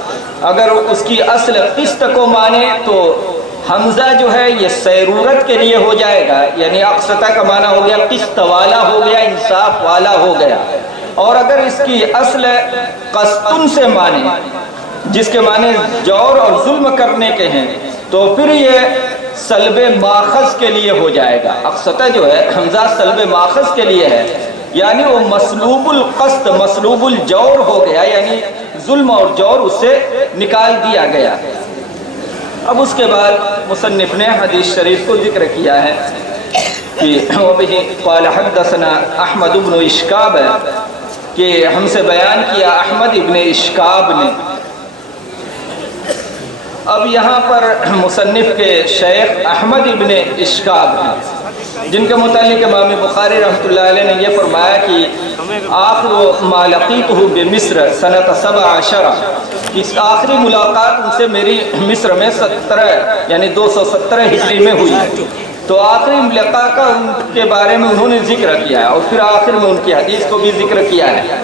اگر اس کی اصل قسط کو مانے تو حمزہ جو ہے یہ سیرورت کے لیے ہو جائے گا، یعنی اقسط کا معنی ہو گیا قسط والا ہو گیا، انصاف والا ہو گیا. اور اگر اس کی اصل قسطن سے مانے جس کے معنی جور اور ظلم کرنے کے ہیں، تو پھر یہ سلب ماخذ کے لیے ہو جائے گا. اقسط جو ہے حمزہ سلب ماخذ کے لیے ہے، یعنی وہ مسلوب القسط مسلوب الجور ہو گیا، یعنی ظلم اور جور اس سے نکال دیا گیا. اب اس کے بعد مصنف نے حدیث شریف کو ذکر کیا ہے کہ وَبِهِ قَالَ حَدَّثَنَا احمد بن اشکاب ہے کہ ہم سے بیان کیا احمد ابن اشکاب نے. اب یہاں پر مصنف کے شیخ احمد ابن اشکاب ہیں جن کے متعلق امام بخاری رحمۃ اللہ علیہ نے یہ فرمایا کہ آخر ما لقیتہ بمصر سنۃ 17 کہ آخری ملاقات ان سے میری مصر میں 17 یعنی 217 ہجری میں ہوئی. تو آخری ملاقات کا ان کے بارے میں انہوں نے ذکر کیا ہے، اور پھر آخر میں ان کی حدیث کو بھی ذکر کیا ہے.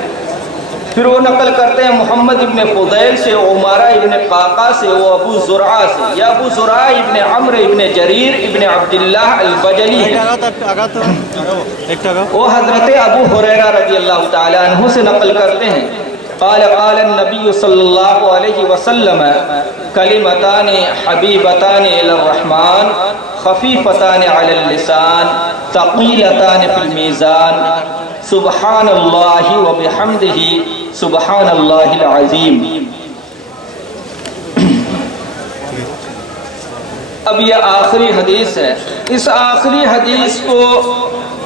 پھر وہ نقل کرتے ہیں محمد ابن فضیل سے، عمارہ ابن قاقا سے، وہ ابو زرعہ سے، یا ابو زرعہ ابن عمرو ابن جریر ابن عبداللہ البجلی ہے. وہ حضرت ابو ہریرہ رضی اللہ تعالیٰ عنہ سے نقل کرتے ہیں قال قال النبی صلی اللہ علیہ وسلم کلمتان حبیبتان الی الرحمن خفیفتان علی اللسان ثقیلتان فی المیزان سبحان اللہ وبحمدہ سبحان اللہ العظیم. اب یہ آخری حدیث ہے. اس آخری حدیث کو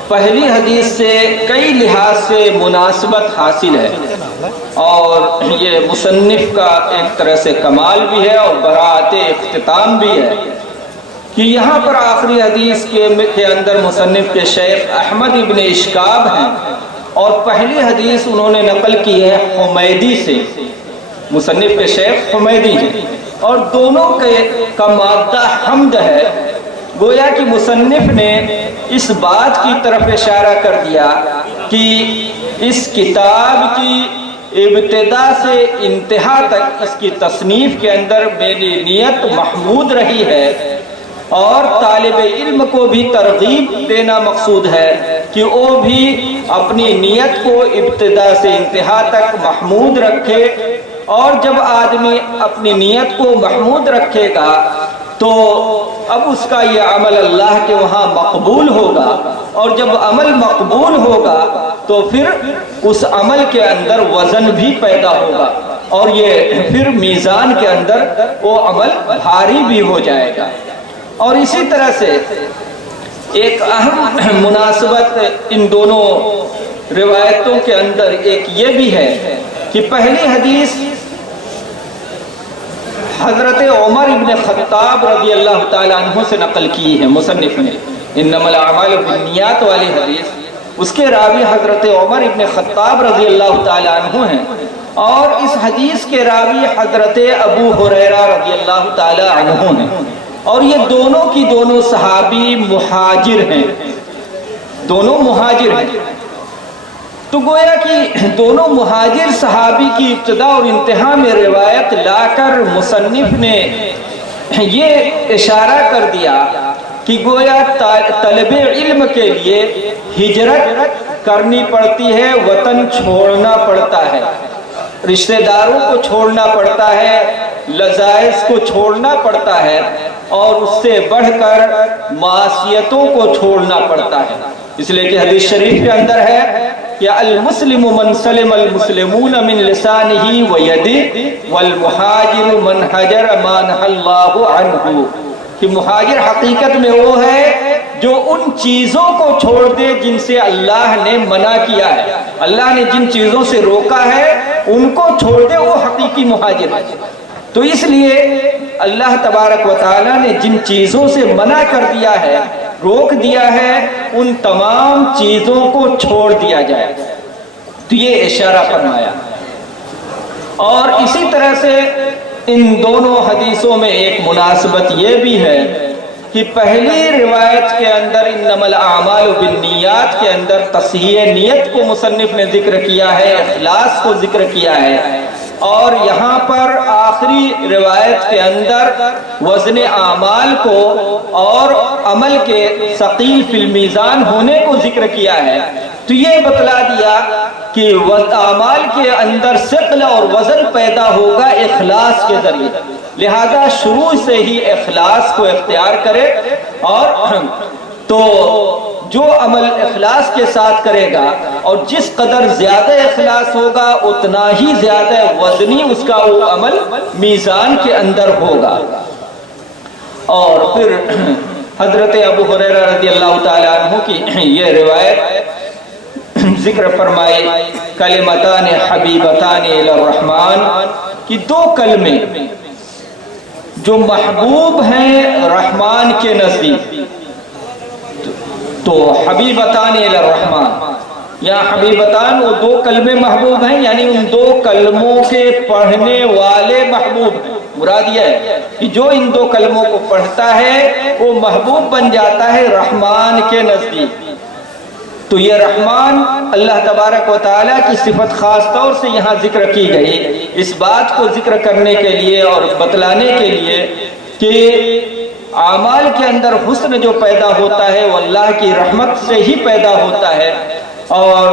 پہلی حدیث سے کئی لحاظ سے مناسبت حاصل ہے، اور یہ مصنف کا ایک طرح سے کمال بھی ہے اور براعت اختتام بھی ہے کہ یہاں پر آخری حدیث کے اندر مصنف کے شیخ احمد ابن اشکاب ہیں، اور پہلی حدیث انہوں نے نقل کی ہے حمیدی سے، مصنف کے شیخ حمیدی ہیں، اور دونوں کا مادہ حمد ہے۔ گویا کہ مصنف نے اس بات کی طرف اشارہ کر دیا کہ اس کتاب کی ابتدا سے انتہا تک اس کی تصنیف کے اندر میری نیت محمود رہی ہے، اور طالب علم کو بھی ترغیب دینا مقصود ہے کہ وہ بھی اپنی نیت کو ابتدا سے انتہا تک محمود رکھے، اور جب آدمی اپنی نیت کو محمود رکھے گا تو اب اس کا یہ عمل اللہ کے وہاں مقبول ہوگا، اور جب عمل مقبول ہوگا تو پھر اس عمل کے اندر وزن بھی پیدا ہوگا، اور یہ پھر میزان کے اندر وہ عمل بھاری بھی ہو جائے گا۔ اور اسی طرح سے ایک اہم مناسبت ان دونوں روایتوں کے اندر ایک یہ بھی ہے کہ پہلی حدیث حضرت عمر ابن خطاب رضی اللہ تعالیٰ عنہ سے نقل کی ہے مصنف نے، انما الاعمال بالنیات والی حدیث، اس کے راوی حضرت عمر ابن خطاب رضی اللہ تعالیٰ عنہ ہیں، اور اس حدیث کے راوی حضرت ابو ہریرہ رضی اللہ تعالیٰ عنہ ہیں، اور یہ دونوں کی دونوں صحابی مہاجر ہیں، دونوں مہاجر ہیں۔ تو گویا کہ دونوں مہاجر صحابی کی ابتدا اور انتہا میں روایت لا کر مصنف نے یہ اشارہ کر دیا کہ گویا طلب علم کے لیے ہجرت کرنی پڑتی ہے، وطن چھوڑنا پڑتا ہے، رشتہ داروں کو چھوڑنا پڑتا ہے، لذائذ کو چھوڑنا پڑتا ہے، اور اس سے بڑھ کر معصیتوں کو چھوڑنا پڑتا ہے۔ اس لیے کہ حدیث شریف کے اندر ہے کہ المسلم من سلم المسلمون من لسانہ ویدہ والمہاجر من حجر ما نہى اللہ عنہ، کہ مہاجر حقیقت میں وہ ہے جو ان چیزوں کو چھوڑ دے جن سے اللہ نے منع کیا ہے، اللہ نے جن چیزوں سے روکا ہے ان کو چھوڑ دے، وہ حقیقی مہاجر ہے۔ تو اس لیے اللہ تبارک و تعالیٰ نے جن چیزوں سے منع کر دیا ہے، روک دیا ہے، ان تمام چیزوں کو چھوڑ دیا جائے، تو یہ اشارہ فرمایا۔ اور اسی طرح سے ان دونوں حدیثوں میں ایک مناسبت یہ بھی ہے کہ پہلی روایت کے اندر انما الاعمال بالنیات کے اندر تصحیح نیت کو مصنف نے ذکر کیا ہے، اخلاص کو ذکر کیا ہے، اور یہاں پر آخری روایت کے اندر وزن اعمال کو اور عمل کے ثقیل فی المیزان ہونے کو ذکر کیا ہے۔ تو یہ بتلا دیا کہ اعمال کے اندر ثقل اور وزن پیدا ہوگا اخلاص کے ذریعے، لہذا شروع سے ہی اخلاص کو اختیار کرے، اور تو جو عمل اخلاص کے ساتھ کرے گا اور جس قدر زیادہ اخلاص ہوگا اتنا ہی زیادہ وزنی اس کا وہ عمل میزان کے اندر ہوگا۔ اور پھر حضرت ابو ہریرہ رضی اللہ تعالیٰ عنہ کی یہ روایت ذکر فرمائی، کلمتان حبیبتان الی الرحمن، کہ دو کلمے جو محبوب ہیں رحمان کے نزدیک، تو حبیبتان الی الرحمن، یہاں حبیبتان وہ دو کلمے محبوب ہیں، یعنی ان دو کلموں کے پڑھنے والے محبوب ہیں۔ مراد یہ ہے کہ جو ان دو کلموں کو پڑھتا ہے وہ محبوب بن جاتا ہے رحمان کے نزدیک۔ تو یہ رحمان اللہ تبارک و تعالیٰ کی صفت خاص طور سے یہاں ذکر کی گئی، اس بات کو ذکر کرنے کے لیے اور بتلانے کے لیے کہ اعمال کے اندر حسن جو پیدا ہوتا ہے وہ اللہ کی رحمت سے ہی پیدا ہوتا ہے، اور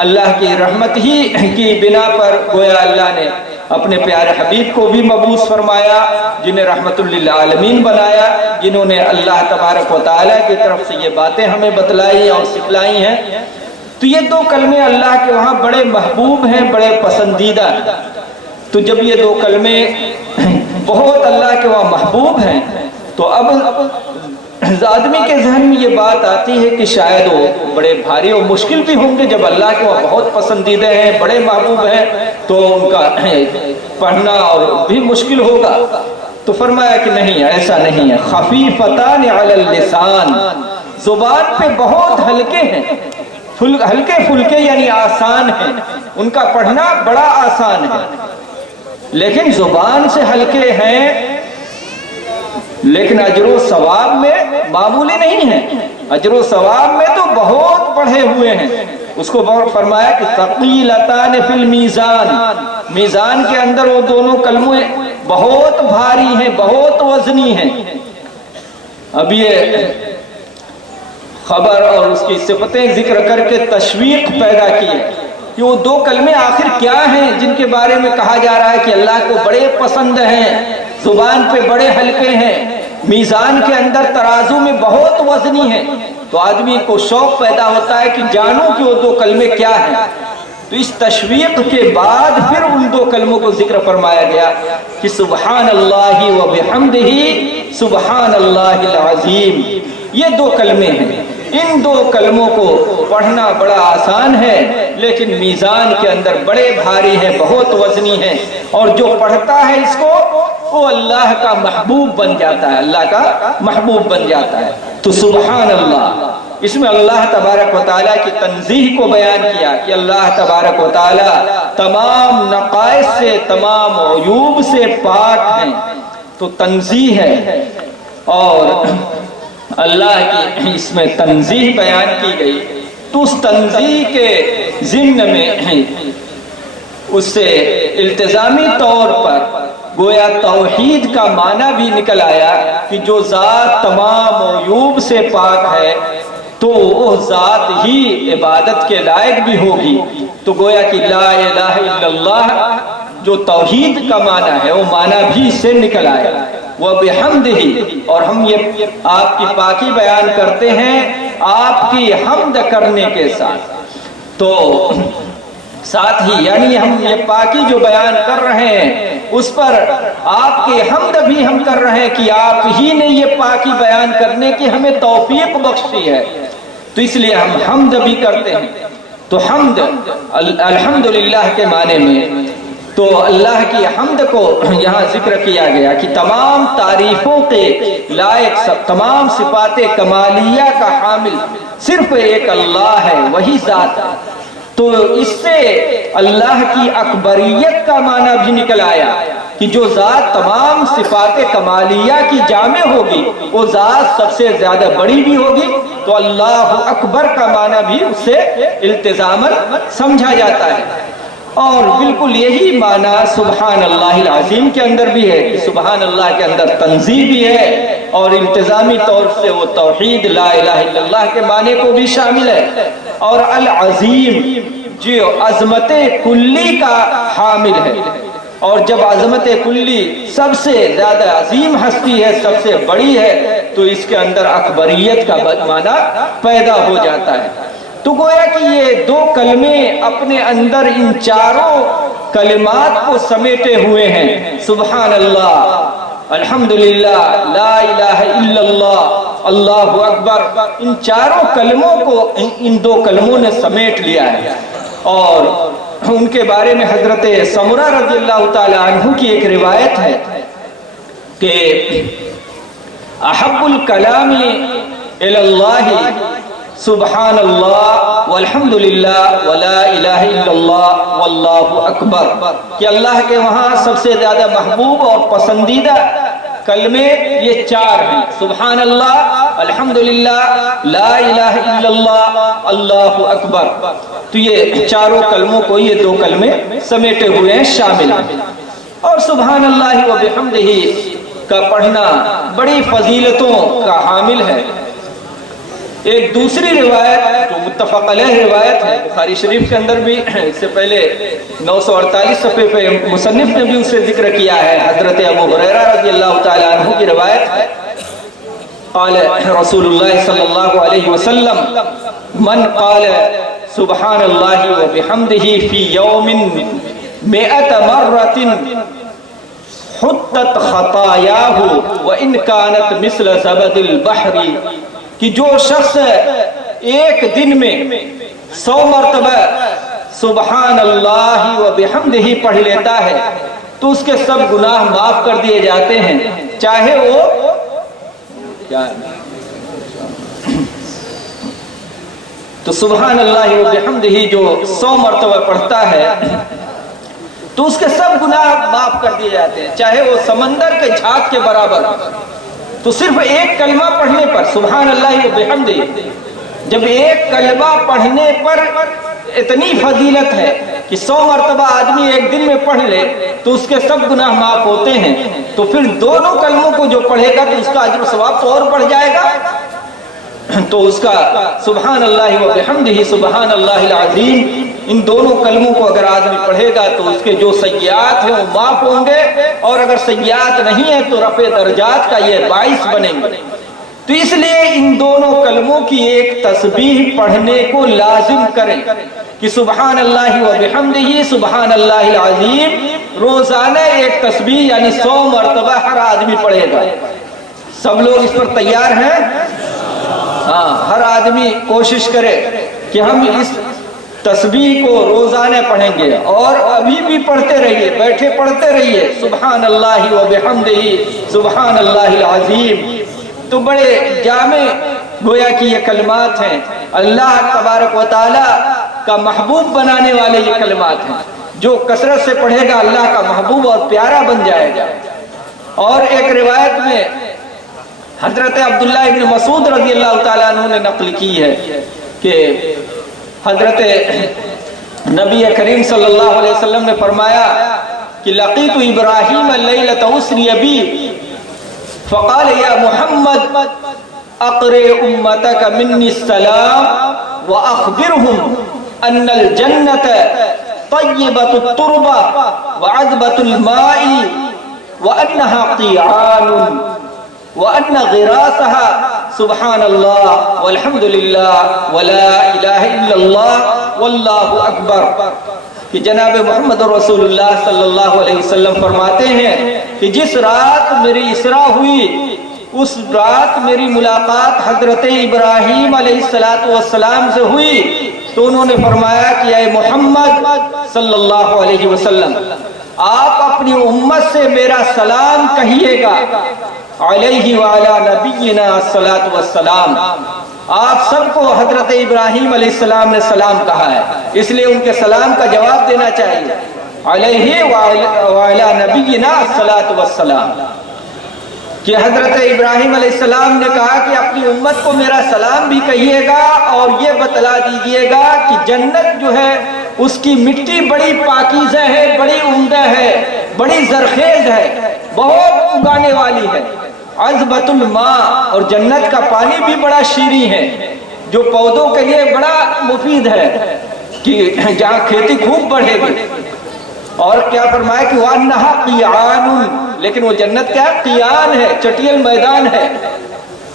اللہ کی رحمت ہی کی بنا پر گویا اللہ نے اپنے پیارے حبیب کو بھی مبعوث فرمایا، جنہیں رحمت للعالمین بنایا، جنہوں نے اللہ تبارک و تعالیٰ کی طرف سے یہ باتیں ہمیں بتلائی اور سکھلائی ہیں۔ تو یہ دو کلمے اللہ کے وہاں بڑے محبوب ہیں، بڑے پسندیدہ ہیں۔ تو جب یہ دو کلمے بہت اللہ کے وہاں محبوب ہیں تو اب آدمی کے ذہن میں یہ بات آتی ہے کہ شاید وہ بڑے بھاری اور مشکل بھی ہوں گے، جب اللہ کے وہاں بہت پسندیدہ ہیں، بڑے محبوب ہیں، تو ان کا پڑھنا اور بھی مشکل ہوگا۔ تو فرمایا کہ نہیں، ایسا نہیں ہے، خفیفتان علی اللسان، زبان پہ بہت ہلکے ہیں، ہلکے پھلکے یعنی آسان ہیں، ان کا پڑھنا بڑا آسان ہے، لیکن زبان سے ہلکے ہیں، لیکن اجر و ثواب میں معمولی نہیں ہے، اجر و ثواب میں تو بہت بڑھے ہوئے ہیں۔ اس کو فرمایا کہ ثقیلتان فی المیزان، میزان کے اندر وہ دونوں کلمے بہت بھاری ہیں، بہت وزنی ہیں۔ اب یہ خبر اور اس کی صفتیں ذکر کر کے تشویق پیدا کی ہے کہ وہ دو کلمے آخر کیا ہیں جن کے بارے میں کہا جا رہا ہے کہ اللہ کو بڑے پسند ہیں، زبان پہ بڑے ہلکے ہیں، میزان کے اندر ترازو میں بہت وزنی ہیں۔ تو آدمی کو شوق پیدا ہوتا ہے کہ جانوں کہ وہ دو کلمے کیا ہیں۔ تو اس تشویق کے بعد پھر ان دو کلموں کو ذکر فرمایا گیا کہ سبحان اللہ و بحمدہ سبحان اللہ العظیم، یہ دو کلمے ہیں۔ ان دو کلموں کو پڑھنا بڑا آسان ہے، لیکن میزان کے اندر بڑے بھاری ہیں، بہت وزنی ہیں، اور جو پڑھتا ہے اس کو وہ اللہ کا محبوب بن جاتا ہے، اللہ کا محبوب بن جاتا ہے۔ تو سبحان اللہ، اس میں اللہ تبارک و تعالیٰ کی تنزیہ کو بیان کیا کہ اللہ تبارک و تعالیٰ تمام نقائص سے، تمام عیوب سے پاک ہیں، تو تنزیہ ہے۔ اور اللہ کی اس میں تنزیہ بیان کی گئی، تو اس تنزیہ کے ضمن میں اس سے التزامی طور پر گویا توحید کا معنی بھی نکل آیا کہ جو ذات تمام عیوب سے پاک ہے تو وہ ذات ہی عبادت کے لائق بھی ہوگی۔ تو گویا کہ لا الہ الا اللہ جو توحید کا معنی ہے وہ معنی بھی اس سے نکل آیا۔ وَبِحَمْدِهِ، اور ہم یہ آپ کی پاکی بیان کرتے ہیں آپ کی حمد کرنے کے ساتھ۔ تو ساتھ ہی یعنی ہم یہ پاکی جو بیان کر رہے ہیں اس پر آپ کی حمد بھی ہم کر رہے ہیں کہ آپ ہی نے یہ پاکی بیان کرنے کی ہمیں توفیق بخشی ہے، تو اس لیے ہم حمد بھی کرتے ہیں۔ تو حمد الحمدللہ کے معنی میں تو اللہ کی حمد کو یہاں ذکر کیا گیا کہ تمام تعریفوں کے لائق، تمام صفات کمالیہ کا حامل صرف ایک اللہ ہے، وہی ذات ہے۔ تو اس سے اللہ کی اکبریت کا معنی بھی نکل آیا کہ جو ذات تمام صفات کمالیہ کی جامع ہوگی وہ ذات سب سے زیادہ بڑی بھی ہوگی، تو اللہ اکبر کا معنی بھی اس سے التزاماً سمجھا جاتا ہے۔ اور بالکل یہی معنی سبحان اللہ العظیم کے اندر بھی ہے کہ سبحان اللہ کے اندر تنزیہ بھی ہے، اور التزامی طور سے وہ توحید لا الہ الا اللہ کے معنی کو بھی شامل ہے۔ اور العظیم جو عظمت کلی کا حامل ہے، اور جب عظمت کلی سب سے زیادہ عظیم ہستی ہے، سب سے بڑی ہے، تو اس کے اندر اکبریت کا معنی پیدا ہو جاتا ہے۔ تو گویا کہ یہ دو کلمے اپنے اندر ان چاروں کلمات کو سمیٹے ہوئے ہیں، سبحان اللہ، الحمدللہ، لا الہ الا اللہ، اللہ اکبر، ان چاروں کلموں کو ان دو کلموں نے سمیٹ لیا ہے۔ اور ان کے بارے میں حضرت سمرہ رضی اللہ تعالی عنہ کی ایک روایت ہے کہ احب الکلام الی اللہ سبحان اللہ والحمدللہ ولا الہ الا اللہ واللہ اکبر، کہ اللہ کے وہاں سب سے زیادہ محبوب اور پسندیدہ کلمے یہ چار ہیں، سبحان اللہ، الحمدللہ، لا الہ الا اللہ، اللہ اکبر۔ تو یہ چاروں کلموں کو یہ دو کلمے سمیٹے ہوئے ہیں، شامل ہیں۔ اور سبحان اللہ و بحمدہ کا پڑھنا بڑی فضیلتوں کا حامل ہے۔ ایک دوسری روایت جو متفق علیہ روایت ہے بخاری شریف کے اندر بھی، اس سے پہلے 948 صفحے پہ مصنف نے بھی اسے ذکر کیا ہے، حضرت ابو ہریرہ رضی اللہ تعالی عنہ کی روایت ہے، قال رسول اللہ صلی اللہ علیہ وسلم من قال سبحان اللہ و بحمدہ فی یوم 100 مرۃ حطت خطایاہ وان کانت مثل زبد البحر، کہ جو شخص ایک دن میں 100 مرتبہ سبحان اللہ و بحمدہ پڑھ لیتا ہے تو اس کے سب گناہ معاف کر دیے جاتے ہیں، چاہے وہ تو سبحان اللہ و بحمدہ جو 100 مرتبہ پڑھتا ہے تو اس کے سب گناہ معاف کر دیے جاتے ہیں، چاہے وہ سمندر کے جھاگ کے برابر۔ تو صرف ایک کلمہ پڑھنے پر، سبحان اللہ و بحمدہ، جب ایک کلمہ پڑھنے پر اتنی فضیلت ہے کہ 100 مرتبہ آدمی ایک دن میں پڑھ لے تو اس کے سب گناہ معاف ہوتے ہیں، تو پھر دونوں کلموں کو جو پڑھے گا تو اس کا اجر و ثواب تو اور بڑھ جائے گا۔ تو اس کا سبحان اللہ و بحمدہ سبحان اللہ العظیم، ان دونوں کلموں کو اگر آدمی پڑھے گا تو اس کے جو سیئات ہیں وہ معاف ہوں گے، اور اگر سیئات نہیں ہیں تو رفع درجات کا یہ باعث بنیں گے۔ تو اس لیے ان دونوں کلموں کی ایک تسبیح پڑھنے کو لازم کریں کہ سبحان اللہ و بحمدہ سبحان اللہ العظیم، روزانہ ایک تسبیح یعنی 100 مرتبہ ہر آدمی پڑھے گا۔ سب لوگ اس پر تیار ہیں؟ ہاں، ہر آدمی کوشش کرے کہ ہم اس تسبیح کو روزانہ پڑھیں گے، اور ابھی بھی پڑھتے رہیے، بیٹھے پڑھتے رہیے سبحان اللہ و بحمدہ سبحان اللہ العظیم۔ تو بڑے جامع گویا کہ یہ کلمات ہیں، اللہ تبارک و تعالی کا محبوب بنانے والے یہ کلمات ہیں، جو کثرت سے پڑھے گا اللہ کا محبوب اور پیارا بن جائے گا۔ اور ایک روایت میں حضرت عبداللہ ابن مسعود رضی اللہ تعالیٰ عنہ نے نقل کی ہے کہ حضرت نبی کریم صلی اللہ علیہ وسلم نے فرمایا کہ لقیت ابراہیم لیلۃ اسری بی فقال یا محمد اقرئ امتک منی السلام واخبرهم ان الجنۃ طیبۃ التربہ وعذبۃ الماء وانها قیعان وَأَنَّ غِرَاسَهَا سُبْحَانَ اللَّهِ وَالْحَمْدُ لِلَّهِ وَلَا إِلَهَ إِلَّا اللَّهِ وَاللَّهُ أَكْبَرُ۔ کہ جناب محمد رسول اللہ صلی اللہ علیہ وسلم فرماتے ہیں کہ جس رات میری اسراء ہوئی اس رات میری ملاقات حضرت ابراہیم علیہ السلام سے ہوئی، تو انہوں نے فرمایا کہ اے محمد صلی اللہ علیہ وسلم، آپ اپنی امت سے میرا سلام کہیے گا، علیہ وعلا نبینا الصلاۃ والسلام۔ آپ سب کو حضرت ابراہیم علیہ السلام نے سلام کہا ہے، اس لیے ان کے سلام کا جواب دینا چاہیے، علیہ وعلا نبینا الصلاۃ والسلام۔ کہ حضرت ابراہیم علیہ السلام نے کہا کہ اپنی امت کو میرا سلام بھی کہیے گا، اور یہ بتلا دیجئے گا کہ جنت جو ہے اس کی مٹی بڑی پاکیزہ ہے، بڑی عمدہ ہے، بڑی زرخیز ہے، بہت اگانے والی ہے، عذبۃ الماء، اور جنت کا پانی بھی بڑا شیریں ہے، جو پودوں کے لیے بڑا مفید ہے کہ جہاں کھیتی خوب بڑھے گی۔ اور کیا فرمایا کہ وَأَنَّهَا قِيعَانٌ، لیکن وہ جنت کیا قیان ہے، چٹیل میدان ہے۔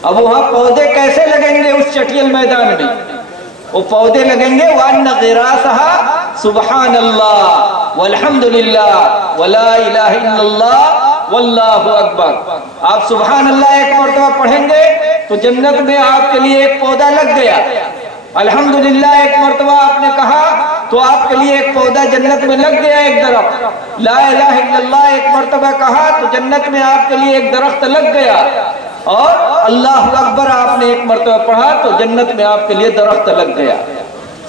اب وہاں پودے کیسے لگیں گے اس چٹیل میدان میں؟ وہ پودے لگیں گے وَأَنَّ غِرَاسَهَا سُبْحَانَ اللَّهِ وَالْحَمْدُ لِلَّهِ وَلَا إِلَهَ إِلَّا اللَّهِ وَاللَّهُ أَكْبَرُ۔ آپ سبحان اللہ ایک مرتبہ پڑھیں گے تو جنت میں آپ کے لیے ایک پودا لگ گیا، الحمدللہ ایک مرتبہ آپ نے کہا تو آپ کے لیے ایک پودا جنت میں لگ گیا، ایک درخت، لا الہ الا اللہ ایک مرتبہ کہا تو جنت میں آپ کے لیے ایک درخت لگ گیا، اور اللہ اکبر آپ نے ایک مرتبہ پڑھا تو جنت میں آپ کے لیے درخت لگ گیا۔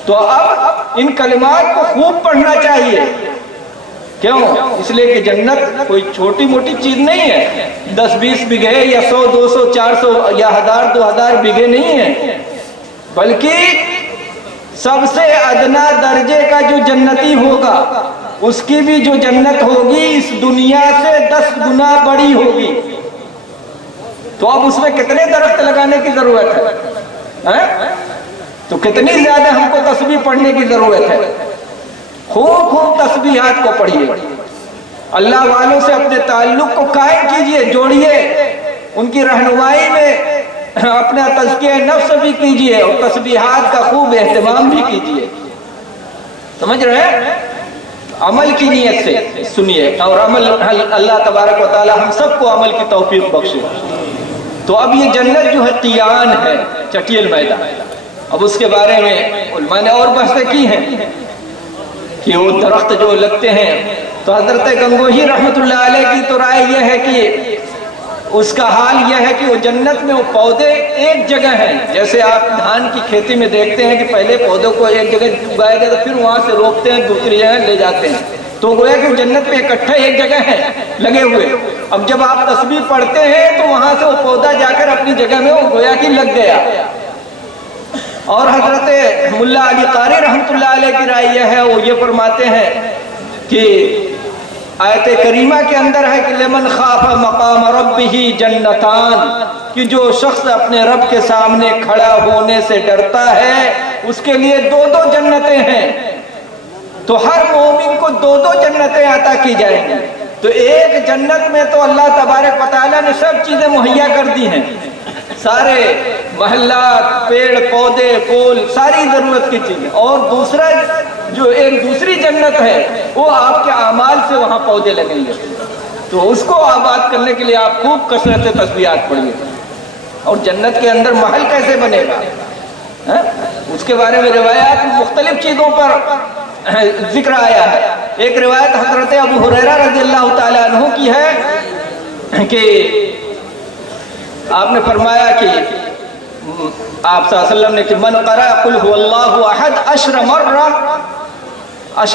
تو اب ان کلمات کو خوب پڑھنا چاہیے، کیوں؟ اس لیے کہ جنت کوئی چھوٹی موٹی چیز نہیں ہے، 10-20 بیگھے یا 100 200 400 یا 1000 2000 بیگھے نہیں ہے، بلکہ سب سے ادنا درجے کا جو جنتی ہوگا اس کی بھی جو جنت ہوگی اس دنیا سے 10 گنا بڑی ہوگی۔ تو اب اس میں کتنے درخت لگانے کی ضرورت ہے؟ تو کتنی زیادہ ہم کو تسبیح پڑھنے کی ضرورت ہے۔ خوب خوب تسبیحات کو پڑھیے، اللہ والوں سے اپنے تعلق کو قائم کیجئے، جوڑیے، ان کی رہنمائی میں اپنا تزکیہ نفس بھی کیجئے، اور تسبیحات کا خوب اہتمام بھی کیجئے۔ سمجھ رہے ہیں؟ عمل کی نیت سے سنیے، اور عمل اللہ تبارک و تعالی ہم سب کو عمل کی توفیق بخشے۔ تو اب یہ جنت جو ہے قیان ہے، چٹیل میدان۔ اب اس کے بارے میں علماء نے اور بحثیں کی ہیں کہ وہ درخت جو لگتے ہیں، تو حضرت گنگوہی رحمت اللہ علیہ کی تو رائے یہ ہے کہ اس کا حال یہ ہے کہ وہ جنت میں وہ پودے ایک جگہ ہیں. جیسے آپ دھان کی کھیتی میں دیکھتے ہیں کہ پہلے پودوں کو ایک جگہ اگایا جاتا ہے، پھر وہاں سے روپتے ہیں، دوسری جگہ لے جاتے ہیں. تو گویا کہ جنت میں اکٹھا ایک جگہ ہے لگے ہوئے. اب جب آپ تسبیح پڑھتے ہیں تو وہاں سے وہ پودا جا کر اپنی جگہ میں وہ گویا کہ لگ گیا. اور حضرت ملا علی قاری رحمۃ اللہ علیہ کی رائے یہ ہے، وہ یہ فرماتے ہیں کہ آیت کریمہ کے اندر ہے کہ لمن خاف مقام ربہ جنتان، کہ جو شخص اپنے رب کے سامنے کھڑا ہونے سے ڈرتا ہے اس کے لیے دو دو جنتیں ہیں. تو ہر مومن کو دو دو جنتیں عطا کی جائیں گی. تو ایک جنت میں تو اللہ تبارک و تعالیٰ نے سب چیزیں مہیا کر دی ہیں، سارے محلات، پیڑ پودے، پھول، ساری ضرورت کی چیزیں. اور دوسرا جو ایک دوسری جنت ہے وہ آپ کے اعمال سے وہاں پودے لگیں گے. تو اس کو آباد کرنے کے لیے آپ خوب کثرت تسبیحات پڑھیے. اور جنت کے اندر محل کیسے بنے گا اس کے بارے میں روایات مختلف چیزوں پر ذکر آیا ہے. ایک روایت حضرت ابو ہریرہ رضی اللہ تعالیٰ عنہ کی ہے کہ آپ نے فرمایا کہ آپ صلی اللہ علیہ وسلم نے کہ من قرأ قل هو اللہ احد 10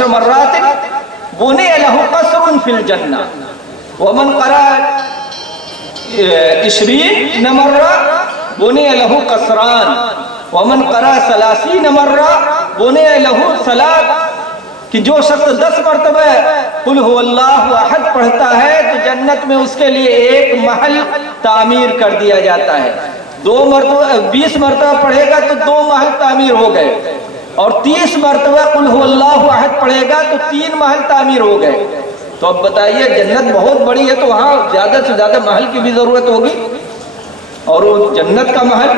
مرات بني له قصر في الجنة، ومن قرأ 20 مرة بني له قصران، ومن قرأ 30 مرة بني له ثلاث. کہ جو شخص 10 مرتبہ قل هو اللہ احد پڑھتا ہے تو جنت میں اس کے لیے ایک محل تعمیر کر دیا جاتا ہے. 20 مرتبہ پڑھے گا تو 2 محل تعمیر ہو گئے، اور 30 مرتبہ قل هو اللہ احد پڑھے گا تو 3 محل تعمیر ہو گئے. تو اب بتائیے جنت بہت بڑی ہے تو وہاں زیادہ سے زیادہ محل کی بھی ضرورت ہوگی. اور وہ جنت کا محل،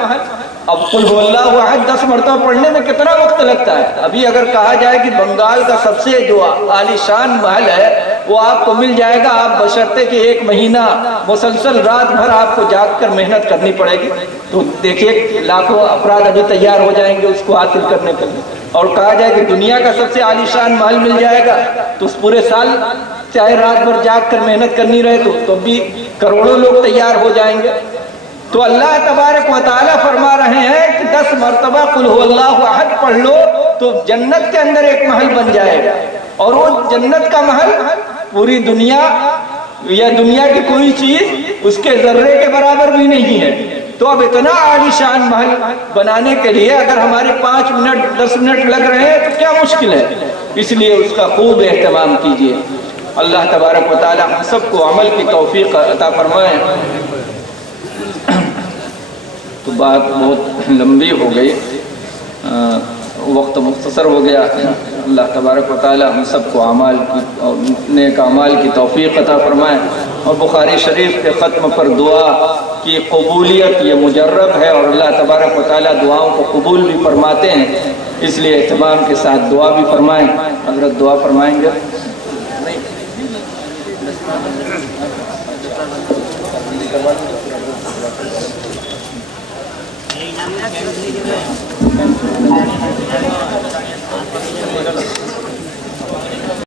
اب قل هو اللہ احد 10 مرتبہ پڑھنے میں کتنا وقت لگتا ہے. ابھی اگر کہا جائے کہ بنگال کا سب سے جو عالی شان محل ہے وہ آپ کو مل جائے گا، آپ بشرطے کہ 1 مہینہ مسلسل رات بھر آپ کو جاگ کر محنت کرنی پڑے گی. تو دیکھیے لاکھوں افراد ابھی تیار ہو جائیں گے اس کو حاصل کرنے کے لیے. اور کہا جائے کہ دنیا کا سب سے عالی شان محل مل جائے گا تو اس پورے سال چاہے رات بھر جاگ کر محنت کرنی رہے تو بھی کروڑوں لوگ تیار ہو جائیں گے. تو اللہ تبارک و تعالیٰ فرما رہے ہیں کہ 10 مرتبہ قل هو اللہ احد پڑھ لو تو جنت کے اندر ایک محل بن جائے گا. اور وہ جنت کا محل پوری دنیا یا دنیا کی کوئی چیز اس کے ذرے کے برابر بھی نہیں ہے. تو اب اتنا عالی شان محل بنانے کے لیے اگر ہمارے 5 منٹ 10 منٹ لگ رہے ہیں تو کیا مشکل ہے. اس لیے اس کا خوب اہتمام کیجیے. اللہ تبارک و تعالیٰ ہم سب کو عمل کی توفیق عطا فرمائے. تو بات بہت لمبی ہو گئی، وقت مختصر ہو گیا. اللہ تبارک و تعالی ہم سب کو اعمال کی اور نیک اعمال کی توفیق عطا فرمائے. اور بخاری شریف کے ختم پر دعا کی قبولیت یہ مجرب ہے، اور اللہ تبارک و تعالی دعاؤں کو قبول بھی فرماتے ہیں. اس لیے اہتمام کے ساتھ دعا بھی فرمائیں. حضرت دعا فرمائیں گے.